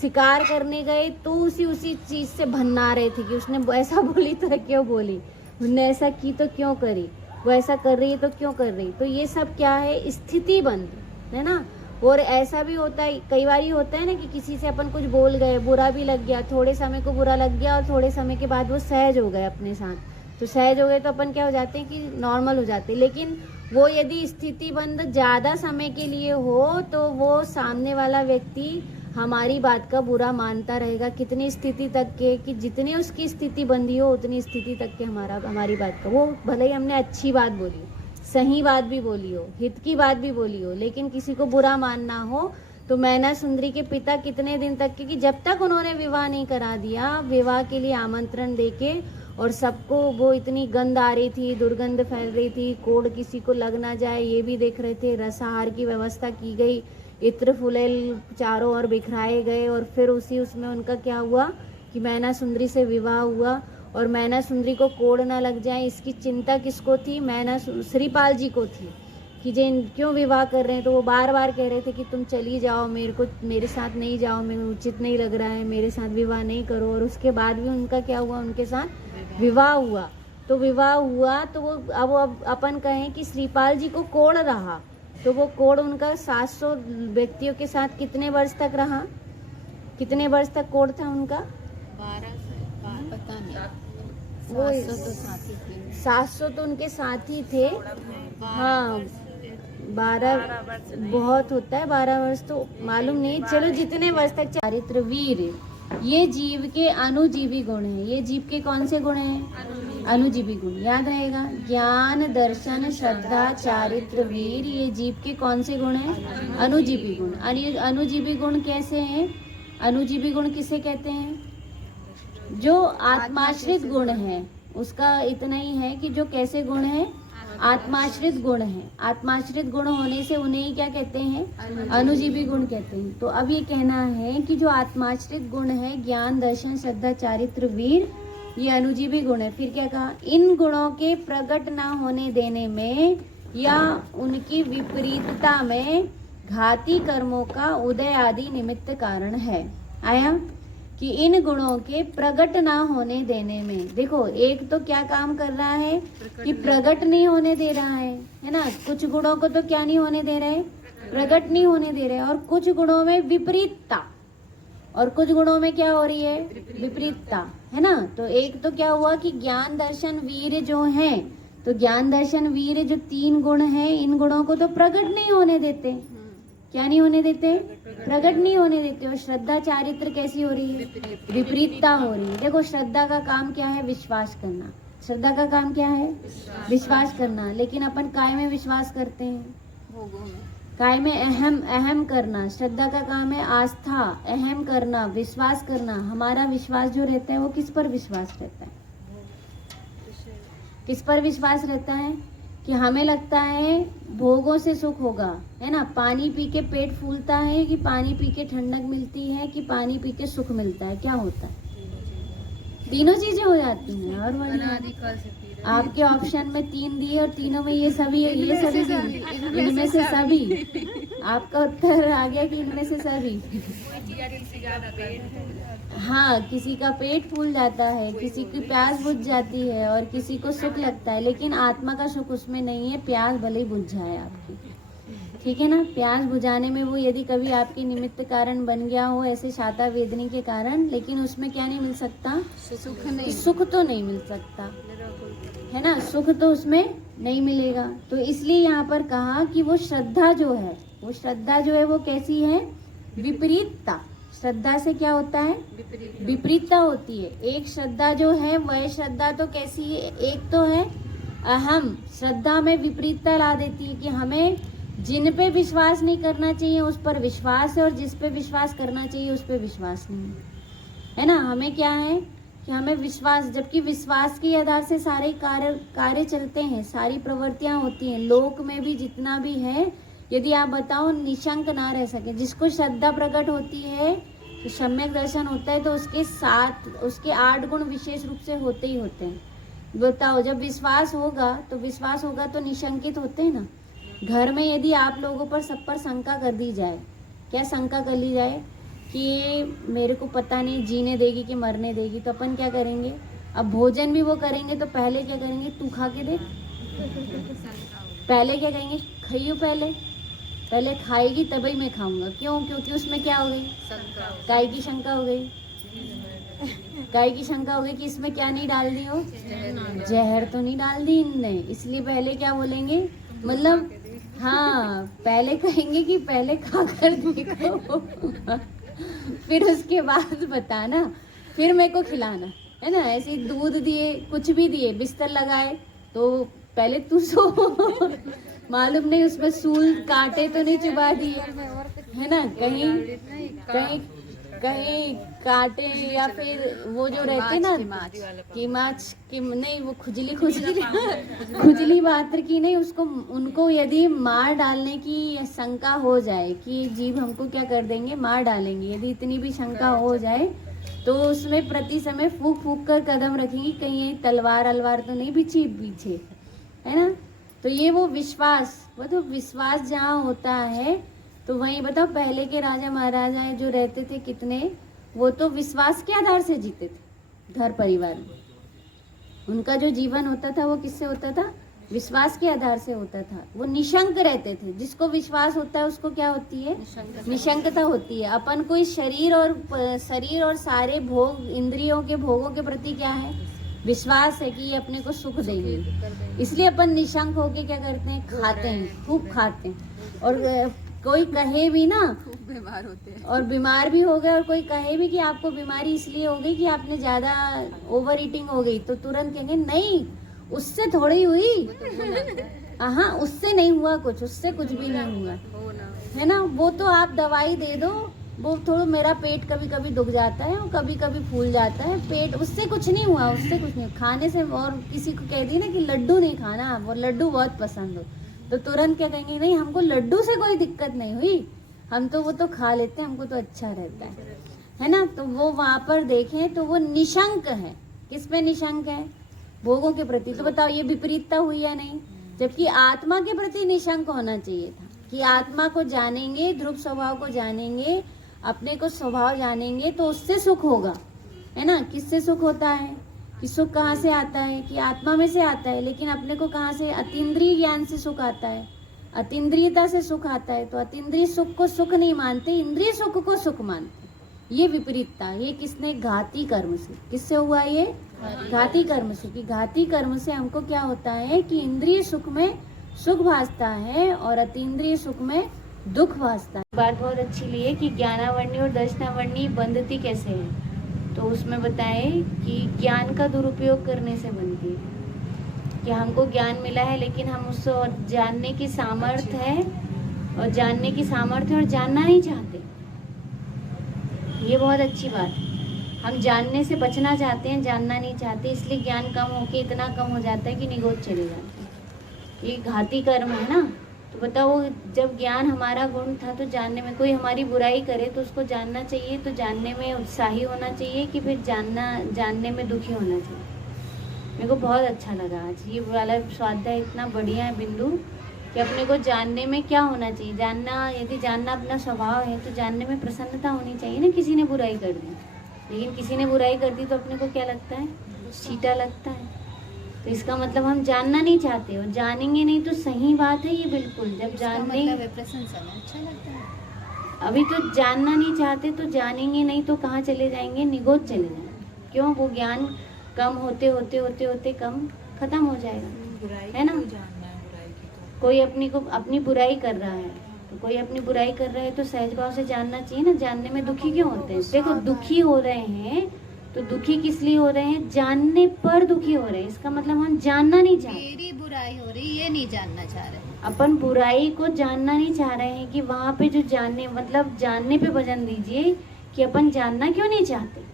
शिकार करने गए तो उसी चीज से भन्ना रहे थे कि उसने ऐसा बोली तो क्यों बोली, उनने ऐसा की तो क्यों करी, वो ऐसा कर रही है तो क्यों कर रही। तो ये सब क्या है? स्थिति बंद, है ना। और ऐसा भी होता है, कई बार होता है ना कि किसी से अपन कुछ बोल गए, बुरा भी लग गया, थोड़े समय को बुरा लग गया, और थोड़े समय के बाद वो सहज हो गए अपने साथ। तो सहज हो गए तो अपन क्या हो जाते हैं कि नॉर्मल हो जाते हैं। लेकिन वो यदि स्थिति बंद ज्यादा समय के लिए हो तो वो सामने वाला व्यक्ति हमारी बात का बुरा मानता रहेगा। कितनी स्थिति तक के, कि जितनी उसकी स्थिति बंदी हो उतनी स्थिति तक के हमारी बात का, वो भले ही हमने अच्छी बात बोली, सही बात भी बोली हो, हित की बात भी बोली हो, लेकिन किसी को बुरा मानना हो। तो मैना सुंदरी के पिता कितने दिन तक के, कि जब तक उन्होंने विवाह नहीं करा दिया, विवाह के लिए आमंत्रण देके, और सबको वो इतनी गंध आ रही थी, दुर्गंध फैल रही थी, कोड़ किसी को लग ना जाए ये भी देख रहे थे, रसाहार की व्यवस्था की गई, इत्र फुलेल चारों ओर बिखराए गए, और फिर उसमें उनका क्या हुआ कि मैना सुंदरी से विवाह हुआ। और मैना सुंदरी को कोड़ ना लग जाए इसकी चिंता किसको थी? श्रीपाल जी को थी, कि जैन क्यों विवाह कर रहे हैं, तो वो बार बार कह रहे थे कि तुम चली जाओ, मेरे साथ नहीं जाओ, मेरे उचित नहीं लग रहा है, मेरे साथ विवाह नहीं करो। और उसके बाद भी उनका क्या हुआ, उनके साथ विवाह हुआ। तो विवाह हुआ तो वो अब अपन कहें कि श्रीपाल जी को कोड़ रहा, तो वो कोड़ उनका 700 व्यक्तियों के साथ कितने वर्ष तक रहा, कितने वर्ष तक कोड़ था उनका? 12 पता नहीं, वो 700 तो साथी थे। 700 तो उनके साथी थे। हाँ 12 बहुत होता है, 12 वर्ष तो मालूम नहीं, चलो जितने वर्ष तक। चारित्र वीर ये जीव के अनुजीवी गुण है। ये जीव के कौन से गुण हैं? अनुजीवी गुण, याद रहेगा। ज्ञान दर्शन श्रद्धा चारित्र वीर ये जीव के कौन से गुण हैं? अनुजीवी गुण। अनुजीवी गुण कैसे हैं? अनुजीवी गुण किसे कहते हैं? जो आत्माश्रित गुण है, उसका इतना ही है कि जो कैसे गुण है? आत्माश्रित गुण है। आत्माश्रित गुण होने से उन्हें ही क्या कहते हैं? अनुजीवी गुण कहते हैं। तो अब ये कहना है कि जो आत्माश्रित गुण है, ज्ञान दर्शन श्रद्धा चारित्र वीर, ये अनुजीवी गुण है। फिर क्या कहा? इन गुणों के प्रकट ना होने देने में या उनकी विपरीतता में घाती कर्मों का उदय आदि निमित्त कारण है। आया कि इन गुणों के प्रकट ना होने देने में, देखो एक तो क्या काम कर रहा है कि प्रकट नहीं होने दे रहा है ना। कुछ गुणों को तो क्या नहीं होने दे रहे? प्रकट नहीं होने दे रहे। और कुछ गुणों में विपरीतता, और कुछ गुणों में क्या हो रही है? विपरीतता, है ना। तो एक तो क्या हुआ कि ज्ञान दर्शन वीर जो हैं, तो ज्ञान दर्शन वीर जो 3 गुण हैं, इन गुणों को तो प्रकट नहीं होने देते। क्या नहीं होने देते? प्रकट नहीं होने देते। और श्रद्धा चारित्र कैसी हो रही है? विपरीतता हो रही है। देखो श्रद्धा का काम क्या है? विश्वास करना। श्रद्धा का काम क्या है? विश्वास करना। लेकिन अपन काय में विश्वास करते हैं? भोगों में। काय में? अहम करना। श्रद्धा का काम है आस्था, अहम करना, विश्वास करना। हमारा विश्वास जो रहता है वो किस पर विश्वास रहता है? किस पर विश्वास रहता है? कि हमें लगता है भोगों से सुख होगा, है ना। पानी पी के पेट फूलता है कि पानी पी के ठंडक मिलती है कि पानी पी के सुख मिलता है? क्या होता है? तीनों चीजें हो जाती हैं। और आपके ऑप्शन में 3 दिए और तीनों में ये सभी है, ये सभी भी, इनमें से सभी। आपका उत्तर आ गया कि इनमें से सभी। हाँ, किसी का पेट फूल जाता है, किसी की प्यास बुझ जाती है और किसी को सुख लगता है, लेकिन आत्मा का सुख उसमें नहीं है। प्यास भले ही बुझ जाए आपकी, ठीक है ना। प्यास बुझाने में वो यदि कभी आपके निमित्त कारण बन गया हो, ऐसे शाता वेदनी के कारण, लेकिन उसमें क्या नहीं मिल सकता? सुख नहीं, सुख तो नहीं मिल सकता, है ना। सुख तो उसमें नहीं मिलेगा। तो इसलिए यहाँ पर कहा कि वो श्रद्धा जो है, वो श्रद्धा जो है वो कैसी है? विपरीतता। श्रद्धा से क्या होता है? विपरीतता होती है। एक श्रद्धा जो है वह श्रद्धा तो कैसी है? एक तो है अहम, श्रद्धा में विपरीतता ला देती है कि हमें जिन पे विश्वास नहीं करना चाहिए उस पर विश्वास है, और जिस पे विश्वास करना चाहिए उस पे विश्वास नहीं है ना। हमें क्या है कि हमें विश्वास, जबकि विश्वास के आधार से सारे कार्य चलते हैं, सारी प्रवृत्तियां होती हैं। लोक में भी जितना भी है, यदि आप बताओ निशंक ना रह सके, जिसको श्रद्धा प्रकट होती है तो सम्यक दर्शन होता है, तो उसके साथ उसके 8 गुण विशेष रूप से होते ही होते हैं। बताओ, जब विश्वास होगा तो निशंकित होते हैं ना। घर में यदि आप लोगों पर सब पर शंका कर दी जाए, क्या शंका कर ली जाए कि ये मेरे को पता नहीं जीने देगी कि मरने देगी, तो अपन क्या करेंगे? अब भोजन भी वो करेंगे तो पहले क्या करेंगे? तू खा के देख। पहले क्या कहेंगे? खाइयो, पहले खाएगी तभी मैं खाऊंगा। क्यों? क्योंकि उसमें क्या हो गई? गाय की शंका हो गई। गाय की शंका हो गई कि इसमें क्या नहीं डाल दी हो? जहर तो नहीं डाल दी इनने, इसलिए पहले क्या बोलेंगे? मतलब हाँ, पहले कहेंगे कि पहले खा कर देखो फिर उसके बाद बताना, फिर मेरे को खिलाना, है ना। ऐसे दूध दिए, कुछ भी दिए, बिस्तर लगाए तो पहले तू सो मालूम नहीं उसमें सूल कांटे तो नहीं चुबा दिए, है ना। कहीं कांटे या फिर वो जो रहते ना कीमाच की नहीं, वो खुजली बातर की नहीं, उसको उनको यदि मार डालने की शंका हो जाए कि जीव हमको क्या कर देंगे? मार डालेंगे। यदि इतनी भी शंका हो जाए तो उसमें प्रति समय फूक कर कदम रखेंगी, कहीं तलवार अलवार तो नहीं बिछी पीछे, है ना। तो ये वो विश्वास, वो तो विश्वास जहाँ होता है तो वहीं बताओ पहले के राजा महाराजा जो रहते थे कितने, वो तो विश्वास के आधार से जीते थे घर परिवार में। उनका जो जीवन होता था वो किससे होता था, विश्वास के आधार से होता था। वो निशंक रहते थे। जिसको विश्वास होता है उसको क्या होती है, निशंकता होती है। अपन कोई शरीर और सारे भोग इंद्रियों के भोगों के प्रति क्या है, विश्वास है कि ये अपने को सुख देंगे, इसलिए अपन निशंक होके क्या करते हैं, खाते हैं, खूब खाते हैं। और कोई कहे भी ना, खूब बीमार होते हैं और बीमार भी हो गए, और कोई कहे भी कि आपको बीमारी इसलिए हो गई कि आपने ज्यादा ओवर ईटिंग हो गई, तो तुरंत कहेंगे नहीं उससे थोड़ी हुई, हाँ उससे नहीं हुआ कुछ, उससे कुछ भी नहीं हुआ, है ना। वो तो आप दवाई दे दो, वो थोड़ा मेरा पेट कभी कभी दुख जाता है और कभी कभी फूल जाता है पेट, उससे कुछ नहीं हुआ, उससे कुछ नहीं खाने से। और किसी को कह दी ना कि लड्डू नहीं खाना, वो लड्डू बहुत पसंद हो, तो तुरंत क्या कहेंगे, नहीं हमको लड्डू से कोई दिक्कत नहीं हुई, हम तो वो तो खा लेते हैं, हमको तो अच्छा रहता है ना। तो वो वहां पर देखें तो वो निशंक है। किस पे निशंक है, भोगों के प्रति। तो बताओ ये विपरीतता हुई या नहीं, जबकि आत्मा के प्रति निशंक होना चाहिए था कि आत्मा को जानेंगे, ध्रुव स्वभाव को जानेंगे, अपने को स्वभाव जानेंगे तो उससे सुख होगा, है ना। किससे सुख होता है, कि सुख कहाँ से आता है, कि आत्मा में से आता है, लेकिन अपने को कहाँ से, अतीन्द्रिय ज्ञान से सुख आता है, अतीन्द्रियता से सुख आता है। तो अतीन्द्रिय सुख को सुख नहीं मानते, इंद्रिय सुख को सुख मानते। ये विपरीतता, ये किसने, घाती कर्म से। किससे हुआ ये, घाती कर्म से। कि घाती कर्म से हमको क्या होता है कि इंद्रिय सुख में सुख भासता है और अतीन्द्रिय सुख में दुख भासता है। बात बहुत अच्छी ली है कि ज्ञानावरणी और दर्शनावरणी बंधती कैसे है। तो उसमें बताए कि ज्ञान का दुरुपयोग करने से बनती है, कि हमको ज्ञान मिला है लेकिन हम उससे और जानने की सामर्थ्य है, और जानने की सामर्थ्य और जानना नहीं चाहते। ये बहुत अच्छी बात है। हम जानने से बचना चाहते हैं, जानना नहीं चाहते, इसलिए ज्ञान कम होके इतना कम हो जाता है कि निगोद चले जाते हैं। ये घाती कर्म है ना। तो बताओ जब ज्ञान हमारा गुण था तो जानने में, कोई हमारी बुराई करे तो उसको जानना चाहिए, तो जानने में उत्साही होना चाहिए कि फिर जानने में दुखी होना चाहिए। मेरे को बहुत अच्छा लगा आज ये वाला स्वाध्याय, इतना बढ़िया है बिंदु, कि अपने को जानने में क्या होना चाहिए। जानना, यदि जानना अपना स्वभाव है तो जानने में प्रसन्नता होनी चाहिए ना। किसी ने बुराई कर दी, लेकिन किसी ने बुराई कर दी तो अपने को क्या लगता है, चीटा लगता है। तो इसका मतलब हम जानना नहीं चाहते, और जानेंगे नहीं तो सही बात है ये बिल्कुल। जब जानने मतलब प्रशंसा में अच्छा लगता है। अभी तो जानना नहीं चाहते तो जानेंगे नहीं तो कहाँ चले जाएंगे, निगोद चले जाएंगे। क्यों, वो ज्ञान कम होते होते होते होते कम खत्म हो जाएगा, है ना। कोई अपनी बुराई कर रहा है, तो कोई अपनी बुराई कर रहा है तो सहज भाव से जानना चाहिए ना। जानने में दुखी क्यों होते हैं, देखो दुखी हो रहे हैं तो दुखी किस लिए हो रहे हैं, जानने पर दुखी हो रहे हैं। इसका मतलब हम जानना नहीं चाहते, मेरी बुराई हो रही ये नहीं जानना चाह रहे, अपन बुराई को जानना नहीं चाह रहे हैं। कि वहाँ पे जो जानने, मतलब जानने पे वजन दीजिए कि अपन जानना क्यों नहीं चाहते।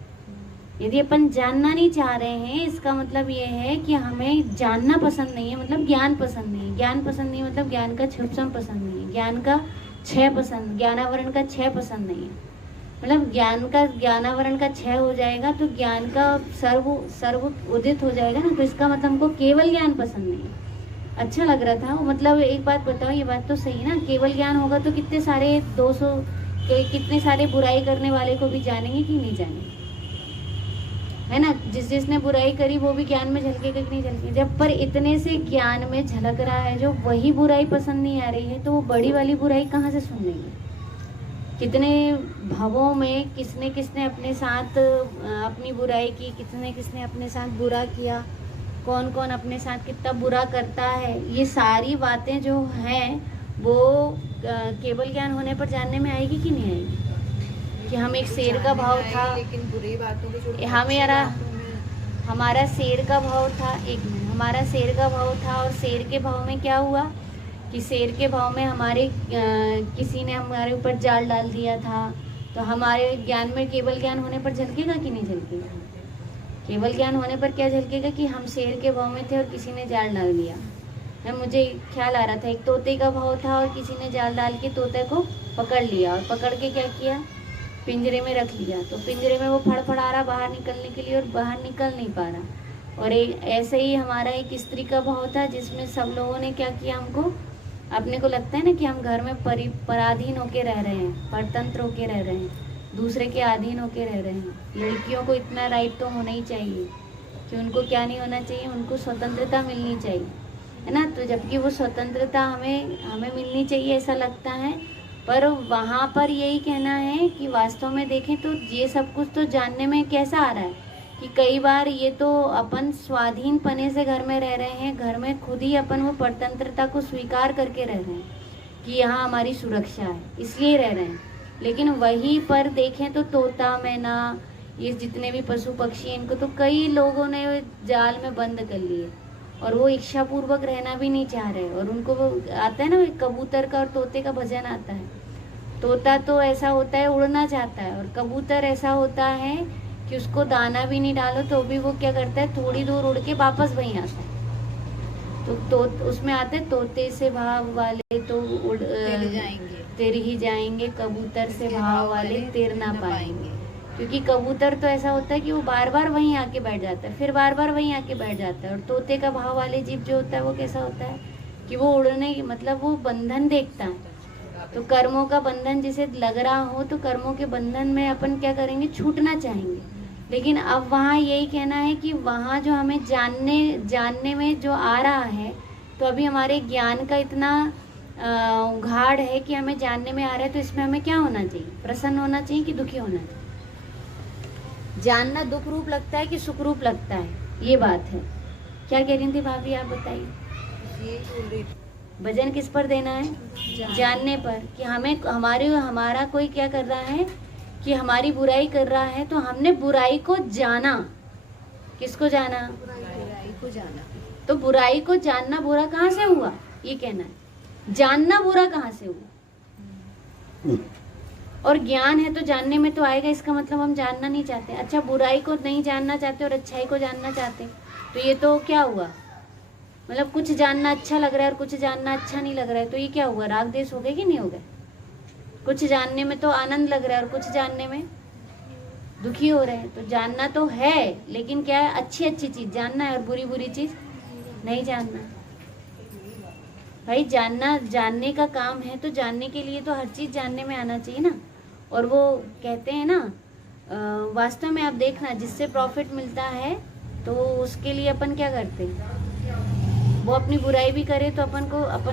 यदि अपन जानना नहीं चाह रहे हैं, इसका मतलब ये है कि हमें जानना पसंद नहीं है, मतलब ज्ञान पसंद नहीं है। ज्ञान पसंद नहीं मतलब ज्ञान का क्षुप्सम पसंद नहीं है, ज्ञान का क्षय पसंद, ज्ञानावरण का क्षय पसंद नहीं है। मतलब ज्ञानावरण का क्षय हो जाएगा तो ज्ञान का सर्व उदित हो जाएगा ना। तो इसका मतलब हमको केवल ज्ञान पसंद नहीं है। अच्छा लग रहा था वो। मतलब एक बात बताओ, ये बात तो सही ना, केवल ज्ञान होगा तो कितने सारे 200 कितने सारे बुराई करने वाले को भी जानेंगे कि नहीं जानेंगे, है ना। जिसने बुराई करी वो भी ज्ञान में झलकेगा कि नहीं झलकेगा। जब पर इतने से ज्ञान में झलक रहा है, जो वही बुराई पसंद नहीं आ रही है, तो वो बड़ी वाली बुराई कहाँ से सुन लेंगे। कितने भवों में किसने किसने अपने साथ अपनी बुराई की, किसने अपने साथ बुरा किया, कौन कौन अपने साथ कितना बुरा करता है। ये सारी बातें जो हैं वो केवल ज्ञान होने पर जानने में आएगी कि नहीं आएगी। कि हम एक शेर का भाव था, लेकिन बुरी बातों को हमारा शेर का भाव था, एक मिनट, हमारा शेर का भाव था, और शेर के भाव में क्या हुआ कि शेर के भाव में हमारे किसी ने हमारे ऊपर जाल डाल दिया था। तो हमारे ज्ञान में केवल ज्ञान होने पर झलकेगा कि नहीं झलकेगा। केवल ज्ञान होने पर क्या झलकेगा कि हम शेर के भाव में थे और किसी ने जाल डाल दिया। मुझे ख्याल आ रहा था, एक तोते का भाव था और किसी ने जाल डाल के तोते को पकड़ लिया, और पकड़ के क्या किया, पिंजरे में रख लिया। तो पिंजरे में वो फड़फड़ा रहा बाहर निकलने के लिए, और बाहर निकल नहीं पा रहा। और ऐसे ही हमारा एक स्त्री का भाव था जिसमें सब लोगों ने क्या किया, हमको अपने को लगता है ना कि हम घर में पराधीन होके रह रहे हैं, परतंत्र होके रह रहे हैं, दूसरे के अधीन होके रह रहे हैं। लड़कियों को इतना राइट तो होना ही चाहिए कि उनको क्या नहीं होना चाहिए, उनको स्वतंत्रता मिलनी चाहिए, है ना। तो जबकि वो स्वतंत्रता हमें मिलनी चाहिए ऐसा लगता है, पर वहाँ पर यही कहना है कि वास्तव में देखें तो ये सब कुछ तो जानने में कैसा आ रहा है कि कई बार ये तो अपन स्वाधीन पने से घर में रह रहे हैं, घर में खुद ही अपन वो परतंत्रता को स्वीकार करके रह रहे हैं कि यहाँ हमारी सुरक्षा है, इसलिए रह रहे हैं। लेकिन वहीं पर देखें तो तोता, मैना, ये जितने भी पशु पक्षी, इनको तो कई लोगों ने जाल में बंद कर लिए और वो इच्छा पूर्वक रहना भी नहीं चाह रहे। और उनको वो आता है ना, कबूतर का और तोते का भजन आता है। तोता तो ऐसा होता है उड़ना चाहता है, और कबूतर ऐसा होता है कि उसको दाना भी नहीं डालो तो भी वो क्या करता है, थोड़ी दूर उड़ के वापस वहीं आता है। तो उसमें आते हैं तोते से भाव वाले तो तेर ही जाएंगे, कबूतर से भाव वाले तेर ना पाएंगे। क्योंकि कबूतर तो ऐसा होता है कि वो बार बार वहीं आके बैठ जाता है, फिर बार बार वहीं आके बैठ जाता है। और तोते का भाव वाले जीव जो होता है वो कैसा होता है कि वो उड़ने की मतलब वो बंधन देखता है। तो कर्मों का बंधन जिसे लग रहा हो तो कर्मों के बंधन में अपन क्या करेंगे, छूटना चाहेंगे। लेकिन अब वहाँ यही कहना है कि वहाँ जो हमें जानने में जो आ रहा है, तो अभी हमारे ज्ञान का इतना उघाड़ है कि हमें जानने में आ रहा है, तो इसमें हमें क्या होना चाहिए, प्रसन्न होना चाहिए कि दुखी होना चाहिए। जानना दुख रूप लगता है कि सुख रूप लगता है, ये बात है। क्या कह रही थी भाभी, आप बताइए। भजन किस पर देना है, जानने पर, कि हमारा कोई क्या कर रहा है कि हमारी बुराई कर रहा है, तो हमने बुराई को जाना। किसको जाना, बुराई को जाना। तो बुराई को जानना बुरा कहाँ से हुआ, ये कहना है। जानना बुरा कहाँ से हुआ, और ज्ञान है तो जानने में तो आएगा। इसका मतलब हम जानना नहीं चाहते। अच्छा, बुराई को नहीं जानना चाहते और अच्छाई को जानना चाहते, तो ये तो क्या हुआ, मतलब कुछ जानना अच्छा लग रहा है और कुछ जानना अच्छा नहीं लग रहा है, तो ये क्या हुआ, राग द्वेष हो गए कि नहीं हो गए। कुछ जानने में तो आनंद लग रहा है और कुछ जानने में दुखी हो रहे हैं। तो जानना तो है, लेकिन क्या है, अच्छी अच्छी चीज जानना है और बुरी बुरी चीज नहीं जानना। भाई जानने का काम है, तो जानने के लिए तो हर चीज जानने में आना चाहिए ना। और वो कहते हैं ना, वास्तव में आप देखना, जिससे प्रॉफिट मिलता है तो उसके लिए अपन क्या करते हैं, वो अपनी बुराई भी करे तो अपन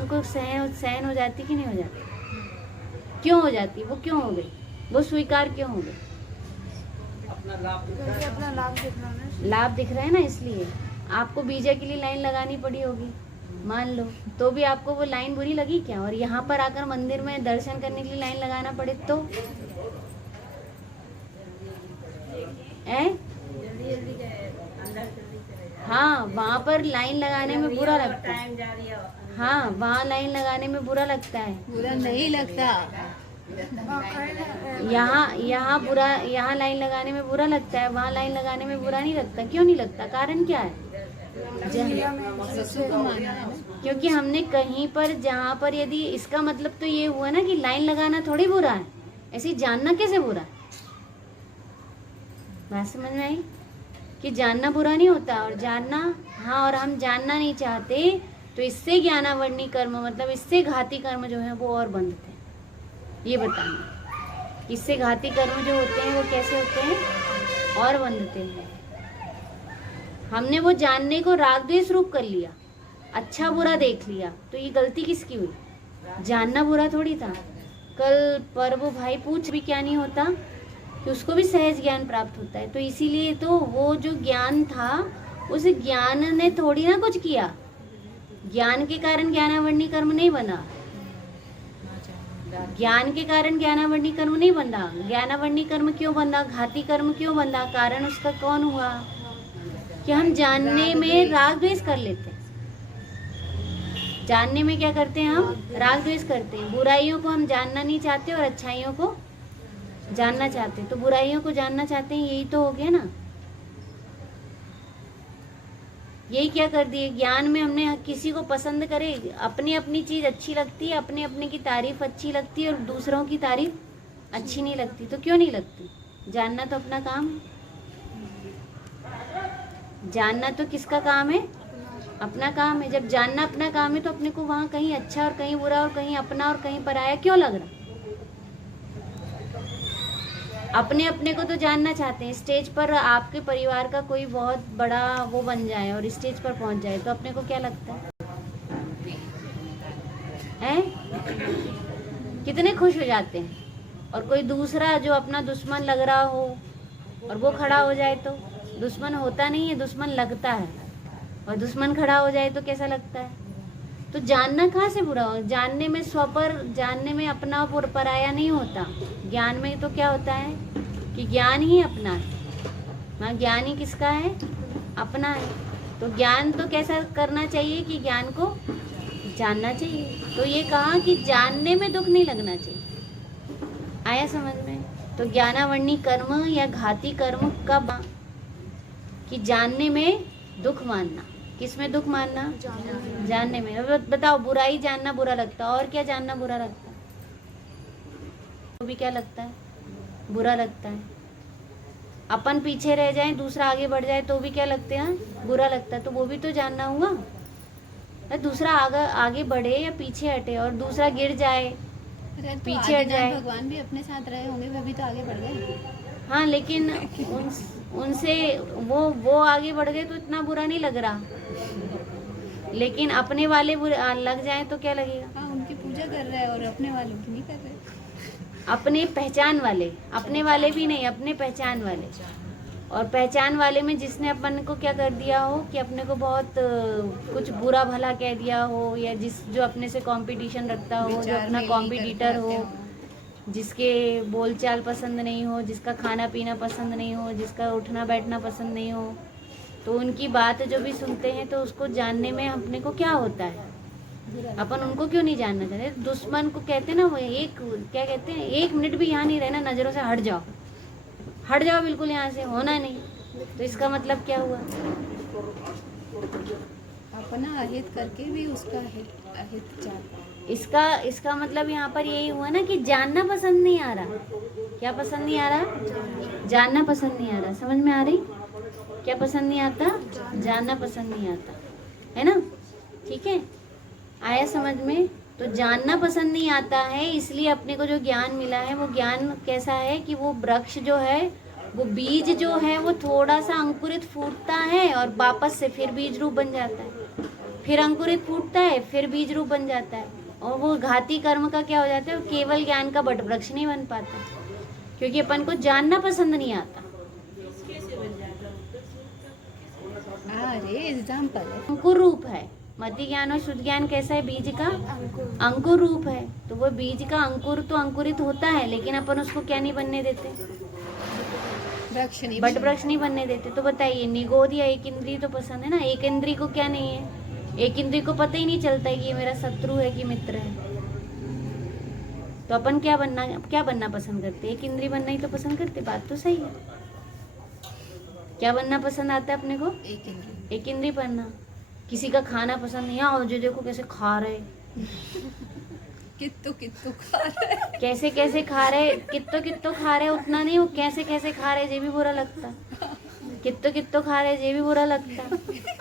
को सहन हो जाती कि नहीं हो जाती, क्यों हो जाती, वो क्यों हो गई, वो स्वीकार क्यों हो गई, अपना लाभ दिख रहा है ना। इसलिए आपको बीजा के लिए लाइन लगानी पड़ी होगी, मान लो, तो भी आपको वो लाइन बुरी लगी क्या। और यहाँ पर आकर मंदिर में दर्शन करने के लिए लाइन लगाना पड़े तो हाँ, वहाँ पर लाइन लगाने में बुरा लगता है। हाँ, वहाँ लाइन लगाने में बुरा लगता है, बुरा नहीं लगता। यहाँ लाइन लगाने में बुरा लगता है, वहाँ लाइन लगाने में बुरा नहीं लगता। क्यों नहीं लगता, कारण क्या है, क्योंकि हमने कहीं पर, जहाँ पर, यदि इसका मतलब तो ये हुआ ना कि लाइन लगाना थोड़ी बुरा है, ऐसे जानना कैसे बुरा है। बात समझ में आई कि जानना बुरा नहीं होता, और जानना, हाँ, और हम जानना नहीं चाहते, तो इससे ज्ञानावर्णी कर्म, मतलब इससे घाती कर्म जो है वो और बंधते हैं। ये बताना, इससे घाती कर्म जो होते हैं वो कैसे होते हैं, और बंधते हैं। हमने वो जानने को राग द्वेष रूप कर लिया, अच्छा बुरा देख लिया, तो ये गलती किसकी हुई, जानना बुरा थोड़ी था। कल पर वो भाई पूछ भी क्या नहीं होता कि उसको भी सहज ज्ञान प्राप्त होता है। तो इसीलिए तो वो जो ज्ञान था, उस ज्ञान ने थोड़ी ना कुछ किया, ज्ञान के कारण ज्ञानावर्णी कर्म नहीं बना, ज्ञान के कारण ज्ञानावर्णी कर्म नहीं बना। ज्ञानावर्णी कर्म क्यों बना, घाती कर्म क्यों बना, कारण उसका कौन हुआ कि हम जानने में राग द्वेष कर लेते हैं। जानने में क्या करते हैं, हम राग द्वेष करते हैं। बुराइयों को हम जानना नहीं चाहते और अच्छाइयों को जानना चाहते हैं। तो बुराइयों को जानना चाहते हैं, यही तो हो गया ना। यही क्या कर दिए, ज्ञान में हमने किसी को पसंद करे, अपनी अपनी चीज अच्छी लगती है, अपने अपने की तारीफ अच्छी लगती है, और दूसरों की तारीफ अच्छी नहीं लगती। तो क्यों नहीं लगती, जानना तो अपना काम है। जानना तो किसका काम है? अपना काम है। जब जानना अपना काम है तो अपने को वहाँ कहीं अच्छा और कहीं बुरा और कहीं अपना और कहीं पराया क्यों लग रहा? अपने अपने को तो जानना चाहते हैं। स्टेज पर आपके परिवार का कोई बहुत बड़ा वो बन जाए और स्टेज पर पहुंच जाए तो अपने को क्या लगता है? कितने खुश हो जाते हैं। और कोई दूसरा जो अपना दुश्मन लग रहा हो और वो खड़ा हो जाए तो दुश्मन होता नहीं है, दुश्मन लगता है। और दुश्मन खड़ा हो जाए तो कैसा लगता है? तो जानना कहाँ से बुरा हो? जानने में स्वपर, जानने में अपना और पराया नहीं होता। ज्ञान में तो क्या होता है कि ज्ञान ही अपना है। ज्ञान ही किसका है? अपना है। तो ज्ञान तो कैसा करना चाहिए कि ज्ञान को जानना चाहिए। तो ये कहा कि जानने में दुख नहीं लगना चाहिए। आया समझ में? तो ज्ञानावरणी कर्म या घाती कर्म कब? कि जानने में दुख मानना। किस में दुख मानना? जानने में। अब बताओ, बुराई जानना बुरा लगता है और क्या जानना बुरा लगता है? वो भी क्या लगता है? बुरा लगता है। अपन पीछे रह जाए, दूसरा आगे बढ़ जाए तो भी क्या लगते हैं? बुरा लगता है। तो वो भी तो जानना हुआ। दूसरा आगे बढ़े या पीछे हटे और दूसरा गिर जाए, पीछे हट जाए। भगवान भी अपने साथ रहे होंगे, वो भी तो आगे बढ़ गए। हाँ, लेकिन उनसे वो आगे बढ़ गए तो इतना बुरा नहीं लग रहा। लेकिन अपने वाले लग जाए तो क्या लगेगा? हाँ, उनकी पूजा कर रहे हैं और अपने वालों की नहीं कर रहे। अपने पहचान वाले, अपने वाले भी नहीं, अपने पहचान वाले। और पहचान वाले में जिसने अपन को क्या कर दिया हो कि अपने को बहुत कुछ बुरा भला कह दिया हो, या जो अपने से कंपटीशन रखता हो, जो अपना कॉम्पिटिटर हो, जिसके बोलचाल पसंद नहीं हो, जिसका खाना पीना पसंद नहीं हो, जिसका उठना बैठना पसंद नहीं हो, तो उनकी बात जो भी सुनते हैं तो उसको जानने में अपने को क्या होता है? अपन उनको क्यों नहीं जानना चाहते? दुश्मन को कहते हैं ना, वो क्या कहते हैं, 1 मिनट भी यहाँ नहीं रहना, नज़रों से हट जाओ, हट जाओ बिल्कुल, यहाँ से होना नहीं। तो इसका मतलब क्या हुआ? अपना अहित करके भी उसका अहित चाहता। इसका मतलब यहाँ पर यही हुआ ना कि जानना पसंद नहीं आ रहा। क्या पसंद नहीं आ रहा? जानना पसंद नहीं आ रहा। समझ में आ रही? क्या पसंद नहीं आता? जानना पसंद नहीं आता, है ना? ठीक है, आया समझ में? तो जानना पसंद नहीं आता है, इसलिए अपने को जो ज्ञान मिला है वो ज्ञान कैसा है कि वो वृक्ष जो है, वो बीज जो है, वो थोड़ा सा अंकुरित फूटता है और वापस से फिर बीज रूप बन जाता है, फिर अंकुरित फूटता है, फिर बीज रूप बन जाता है। और वो घाती कर्म का क्या हो जाता है? वो केवल ज्ञान का बट वृक्ष नहीं बन पाता, क्योंकि अपन को जानना पसंद नहीं आता। अरे एग्जाम्पल है, अंकुर रूप है। मति ज्ञान और शुद्ध ज्ञान कैसा है? बीज का अंकुर रूप है। तो वो बीज का अंकुर तो अंकुरित होता है, लेकिन अपन उसको क्या नहीं बनने देते? वृक्ष नहीं, बट वृक्ष नहीं बनने देते। तो बताइए, निगोद या एक इंद्रिय तो पसंद है ना? एक इंद्रिय को क्या नहीं है? एक इंद्रिय को पता ही नहीं चलता है कि ये मेरा शत्रु है कि मित्र है। तो अपन क्या बनना पसंद करते? एक इंद्रिय बनना ही तो पसंद करते। बात तो सही है। क्या बनना पसंद आता है अपने को? एक इंद्रिय बनना। किसी का खाना पसंद नहीं, आओ जो देखो कैसे खा रहे, कित्तो खा रहे, कैसे कैसे खा रहे, कित्तो खा रहे, उतना नहीं, वो कैसे कैसे खा रहे ये भी बुरा लगता। कित्तो खा रहे ये भी बुरा लगता,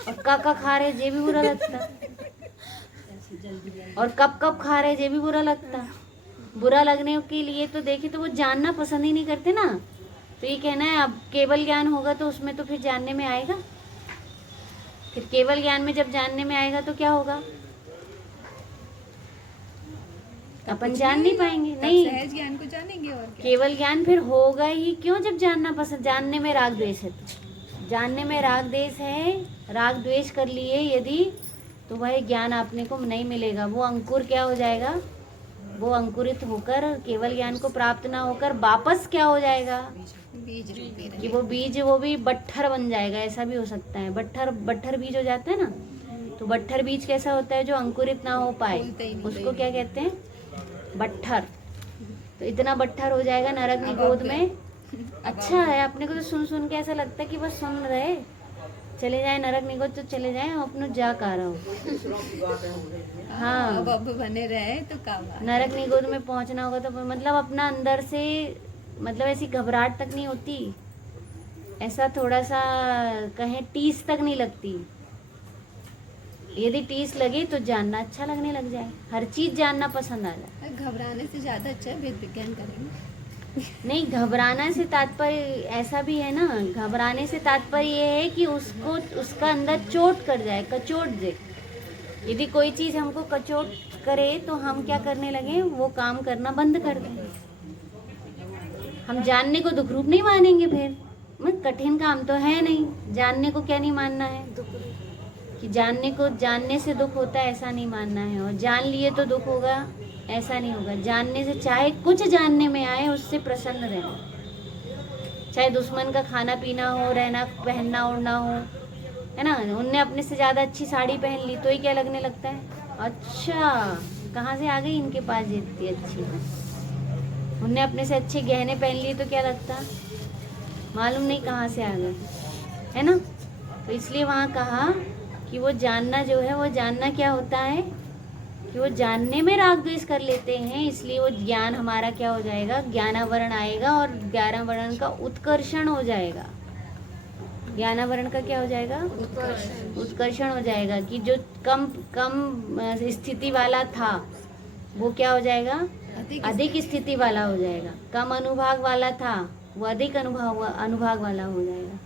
और काका खा रहे ये भी बुरा लगता, और कब खा रहे ये भी बुरा लगता। बुरा लगने के लिए तो देखे तो वो जानना पसंद ही नहीं करते ना। तो ये कहना है अब केवल ज्ञान होगा तो उसमें तो फिर जानने में आएगा। फिर केवल ज्ञान में जब जानने में आएगा तो क्या होगा? अपन जान नहीं पाएंगे। नहीं, सहज ज्ञान को जानेंगे और क्या? केवल ज्ञान फिर होगा ही क्यों जब जानना पसंद। जानने में राग द्वेष है, तो जानने में राग द्वेष है, राग द्वेष कर लिए यदि, तो वह ज्ञान आपने को नहीं मिलेगा। वो अंकुर क्या हो जाएगा? वो अंकुरित होकर केवल ज्ञान को प्राप्त ना होकर वापस क्या हो जाएगा? बीज रूपी कि वो बीज, वो भी बट्ठर बन जाएगा। ऐसा भी हो सकता है, बट्ठर बीज हो जाता है ना। तो बट्ठर बीज कैसा होता है? जो अंकुरित ना हो पाए, उसको क्या कहते हैं? बट्ठर। तो इतना बट्ठर हो जाएगा नरक निगोद में। अच्छा है, अपने को तो सुन के ऐसा लगता है कि बस सुन रहे, चले जाए नरक निगोद तो चले जाए, अपने जा का रहा हो। हाँ, अब बने रहे तो काम नरक निगोद में पहुंचना होगा तो मतलब अपना अंदर से, मतलब ऐसी घबराहट तक नहीं होती ऐसा थोड़ा सा कहें टीस तक नहीं लगती। यदि टीस लगे तो जानना अच्छा लगने लग जाए, हर चीज जानना पसंद आ जाए। घबराने से ज्यादा अच्छा है वेद विज्ञान करेंगे। नहीं, घबराना से तात्पर्य ऐसा भी है ना, घबराने से तात्पर्य ये है कि उसको उसका अंदर चोट कर जाए, कचोट दे। यदि कोई चीज हमको कचोट करे तो हम क्या करने लगे, वो काम करना बंद कर दें। हम जानने को दुख रूप नहीं मानेंगे, फिर कठिन काम तो है नहीं, जानने को क्या नहीं मानना है, कि जानने को, जानने से दुख होता है ऐसा नहीं मानना है, और जान लिए तो दुख होगा ऐसा नहीं होगा। जानने से, चाहे कुछ जानने में आए उससे प्रसन्न रहना, चाहे दुश्मन का खाना पीना हो, रहना पहनना ओढ़ना हो, है ना। उनने अपने से ज्यादा अच्छी साड़ी पहन ली तो ही क्या लगने लगता है, अच्छा कहाँ से आ गई इनके पास इतनी अच्छी। उनने अपने से अच्छे गहने पहन लिए तो क्या लगता, मालूम नहीं कहाँ से आ गए, है ना। तो इसलिए वहाँ कहा कि वो जानना जो है, वो जानना क्या होता है कि वो जानने में राग द्वेष कर लेते हैं, इसलिए वो ज्ञान हमारा क्या हो जाएगा, ज्ञानावरण आएगा और ज्ञानावरण का उत्कर्षण हो जाएगा। ज्ञानावरण का क्या हो जाएगा, उत्कर्षण हो जाएगा, कि जो कम स्थिति वाला था वो क्या हो जाएगा, अधिक स्थिति वाला हो जाएगा। कम अनुभाग वाला था वो अधिक अनुभाग वाला हो जाएगा।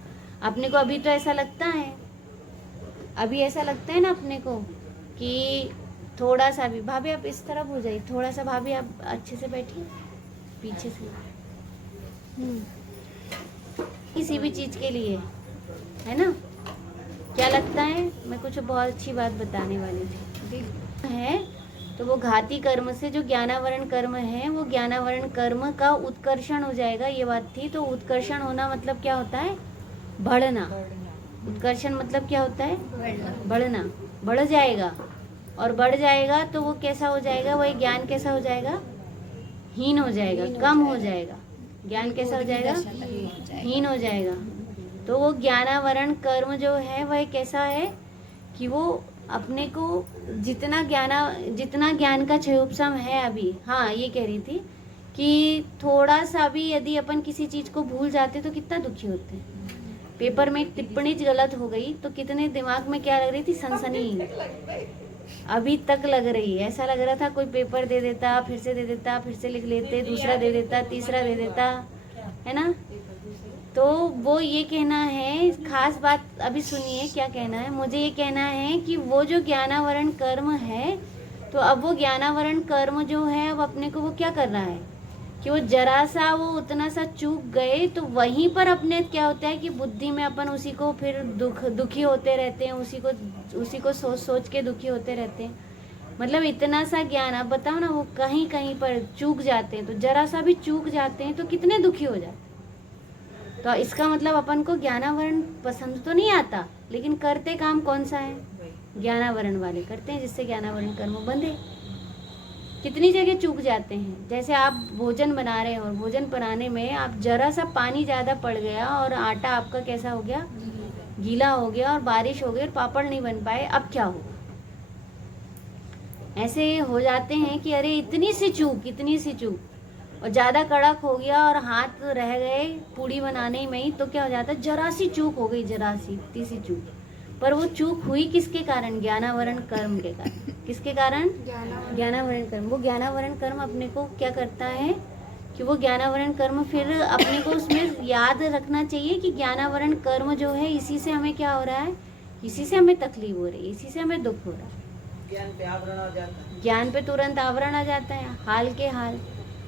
अपने को अभी तो ऐसा लगता है, अभी ऐसा लगता है ना अपने को कि थोड़ा सा भी, भाभी आप इस तरफ हो जाइए थोड़ा सा, भाभी आप अच्छे से बैठिए पीछे से, किसी भी चीज के लिए, है ना। क्या लगता है, मैं कुछ बहुत अच्छी बात बताने वाली थी है, तो वो घाती कर्म से जो ज्ञानावरण कर्म है, वो ज्ञानावरण कर्म का उत्कर्षण हो जाएगा, ये बात थी। तो उत्कर्षण होना मतलब क्या होता है, बढ़ना। उत्कर्षण मतलब क्या होता है, बढ़ना, बढ़ जाएगा। और बढ़ जाएगा तो वो कैसा हो जाएगा, वही ज्ञान कैसा हो जाएगा, हीन हो जाएगा, कम हो जाएगा। ज्ञान कैसा हो जाएगा, हीन हो जाएगा। तो वो ज्ञानावरण कर्म जो है वह कैसा है कि वो अपने को जितना ज्ञान का क्षयोपशम है अभी, हाँ ये कह रही थी कि थोड़ा सा भी यदि अपन किसी चीज को भूल जाते तो कितना दुखी होते हैं। पेपर में एक टिप्पणी गलत हो गई तो कितने दिमाग में क्या लग रही थी, सनसनी अभी तक लग रही है। ऐसा लग रहा था कोई पेपर दे देता, फिर से दे देता, फिर से लिख लेते, दूसरा दे देता, तीसरा दे देता, है ना। तो वो ये कहना है, खास बात अभी सुनिए क्या कहना है। मुझे ये कहना है कि वो जो ज्ञानावरण कर्म है, तो अब वो ज्ञानावरण कर्म जो है, अब अपने को वो क्या कर रहा है कि वो जरा सा, वो उतना सा चूक गए तो वहीं पर अपने क्या होता है कि बुद्धि में अपन उसी को फिर दुखी होते रहते हैं, उसी को सोच के दुखी होते रहते हैं। मतलब इतना सा ज्ञान, आप बताओ ना, वो कहीं कहीं पर चूक जाते हैं, तो जरा सा भी चूक जाते हैं तो कितने दुखी हो जाते। तो इसका मतलब अपन को ज्ञानावरण पसंद तो नहीं आता, लेकिन करते काम कौन सा है, ज्ञानावरण वाले करते हैं, जिससे ज्ञानावरण कर्म बंधे। कितनी जगह चूक जाते हैं, जैसे आप भोजन बना रहे हो और भोजन बनाने में आप जरा सा पानी ज्यादा पड़ गया और आटा आपका कैसा हो गया, गीला हो गया, और बारिश हो गई और पापड़ नहीं बन पाए, अब क्या होगा। ऐसे हो जाते हैं कि अरे इतनी सी चूक, और ज्यादा कड़क हो गया और हाथ रह गए पूड़ी बनाने में ही, तो क्या हो जाता है, जरा सी चूक हो गई, जरा सी इतनी सी चूक, पर वो चूक हुई किसके कारण, ज्ञानावरण कर्म के कारण। किसके कारण, ज्ञानावरण कर्म। वो ज्ञानावरण कर्म अपने को क्या करता है कि वो ज्ञानावरण कर्म फिर अपने को उसमें याद रखना चाहिए कि ज्ञानावरण कर्म जो है, इसी से हमें क्या हो रहा है, इसी से हमें तकलीफ हो रही है, इसी से हमें दुख हो रहा है। ज्ञान पे तुरंत आवरण आ जाता है, हाल के हाल।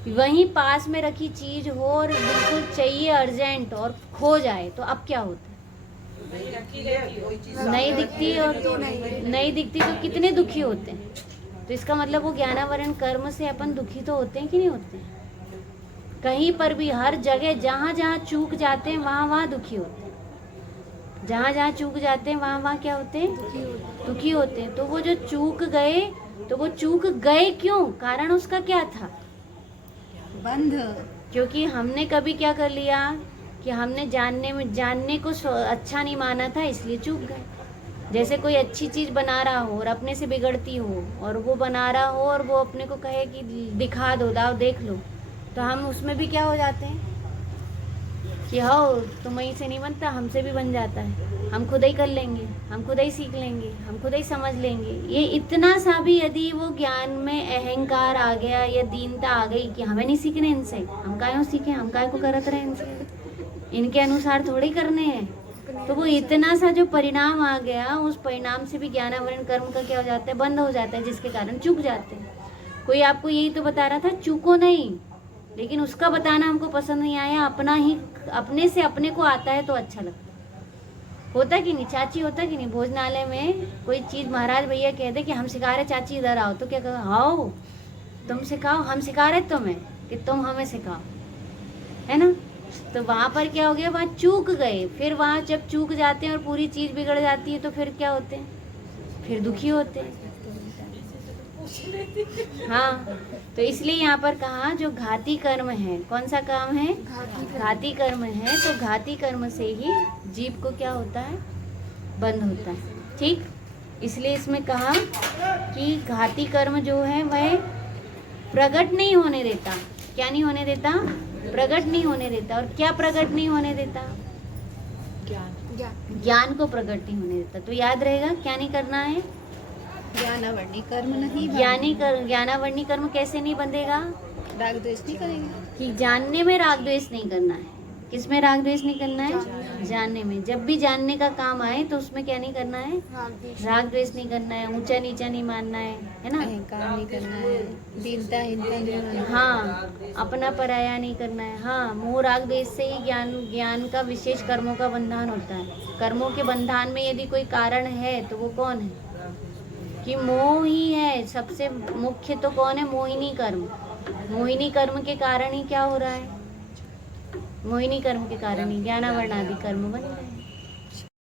वहीं पास में रखी चीज हो और बिल्कुल चाहिए अर्जेंट और खो जाए, तो अब क्या होता है, नहीं दिखती, और नहीं दिखती तो कितने दुखी होते हैं। तो इसका मतलब वो ज्ञानावरण कर्म से अपन दुखी तो होते हैं कि नहीं होते हैं। कहीं पर भी, हर जगह जहाँ जहाँ चूक जाते हैं वहाँ वहाँ दुखी होते हैं, जहाँ जहाँ चूक जाते हैं वहाँ वहाँ क्या होते हैं, दुखी होते हैं। तो वो जो चूक गए, तो वो चूक गए क्यों, कारण उसका क्या था, बंध। क्योंकि हमने कभी क्या कर लिया कि हमने जानने को अच्छा नहीं माना था, इसलिए चूक गए। जैसे कोई अच्छी चीज बना रहा हो और अपने से बिगड़ती हो, और वो बना रहा हो और वो अपने को कहे कि दिखा दो, दाओ देख लो, तो हम उसमें भी क्या हो जाते हैं, कि हाँ तुम्हें से नहीं बनता, हमसे भी बन जाता है, हम खुद ही कर लेंगे, हम खुद ही सीख लेंगे, हम खुद ही समझ लेंगे। ये इतना सा भी यदि वो ज्ञान में अहंकार आ गया या दीनता आ गई कि हमें नहीं सीखने इनसे, हम काहे सीखें, हम काहे को करत रहे इनसे, इनके अनुसार थोड़े करने हैं, तो वो इतना सा जो परिणाम आ गया, उस परिणाम से भी ज्ञानावरण कर्म का क्या हो जाता है, बंद हो जाता है, जिसके कारण चूक जाते हैं। कोई आपको यही तो बता रहा था चूको नहीं, लेकिन उसका बताना हमको पसंद नहीं आया, अपना ही अपने से अपने को आता है तो अच्छा लगता है। होता कि नहीं चाची, होता कि नहीं, भोजनालय में कोई चीज महाराज भैया कह दे कि हम सिखा रहे चाची इधर आओ, तो क्या कहो, आओ तुम सिखाओ, हम सिखा रहे तुम्हें कि तुम हमें सिखाओ, है ना। तो वहां पर क्या हो गया, वहां चूक गए। फिर वहां जब चूक जाते हैं और पूरी चीज बिगड़ जाती है तो फिर क्या होते हैं, फिर दुखी होते हैं। हाँ, तो इसलिए यहाँ पर कहा जो घाती कर्म है, कौन सा काम है, घाती कर्म है, तो घाती कर्म से ही जीव को क्या होता है, बंद होता है। ठीक, इसलिए इसमें कहा कि घाती कर्म जो है वह प्रकट नहीं होने देता। क्या नहीं होने देता, प्रकट नहीं होने देता। और क्या प्रकट नहीं होने देता, ज्ञान को प्रकट नहीं होने देता। तो याद रहेगा क्या नहीं करना है, ज्ञानावर्णी कर्म नहीं, ज्ञानावर्णी कर्म कैसे नहीं बंधेगा, राग द्वेष नहीं करेंगे, कि जानने में राग द्वेष नहीं करना है। किसमें राग द्वेष नहीं करना है, जानने में। जब भी जानने का काम आए तो उसमें क्या नहीं करना है, राग द्वेष नहीं करना है, ऊंचा नीचा नहीं मानना है ना, अहंकार नहीं करना है, दीनता हिंसा नहीं करना है। हाँ, अपना पराया नहीं करना है। हाँ, मोह राग द्वेष से ही ज्ञान का विशेष कर्मों का बंधन होता है। कर्मों के बंधन में यदि कोई कारण है तो वो कौन है, कि मोह ही है। सबसे मुख्य तो कौन है, मोहिनी कर्म। मोहिनी कर्म के कारण ही क्या हो रहा है, मोहिनी कर्म के कारण ही ज्ञानावरण आदि कर्म बन रहे हैं।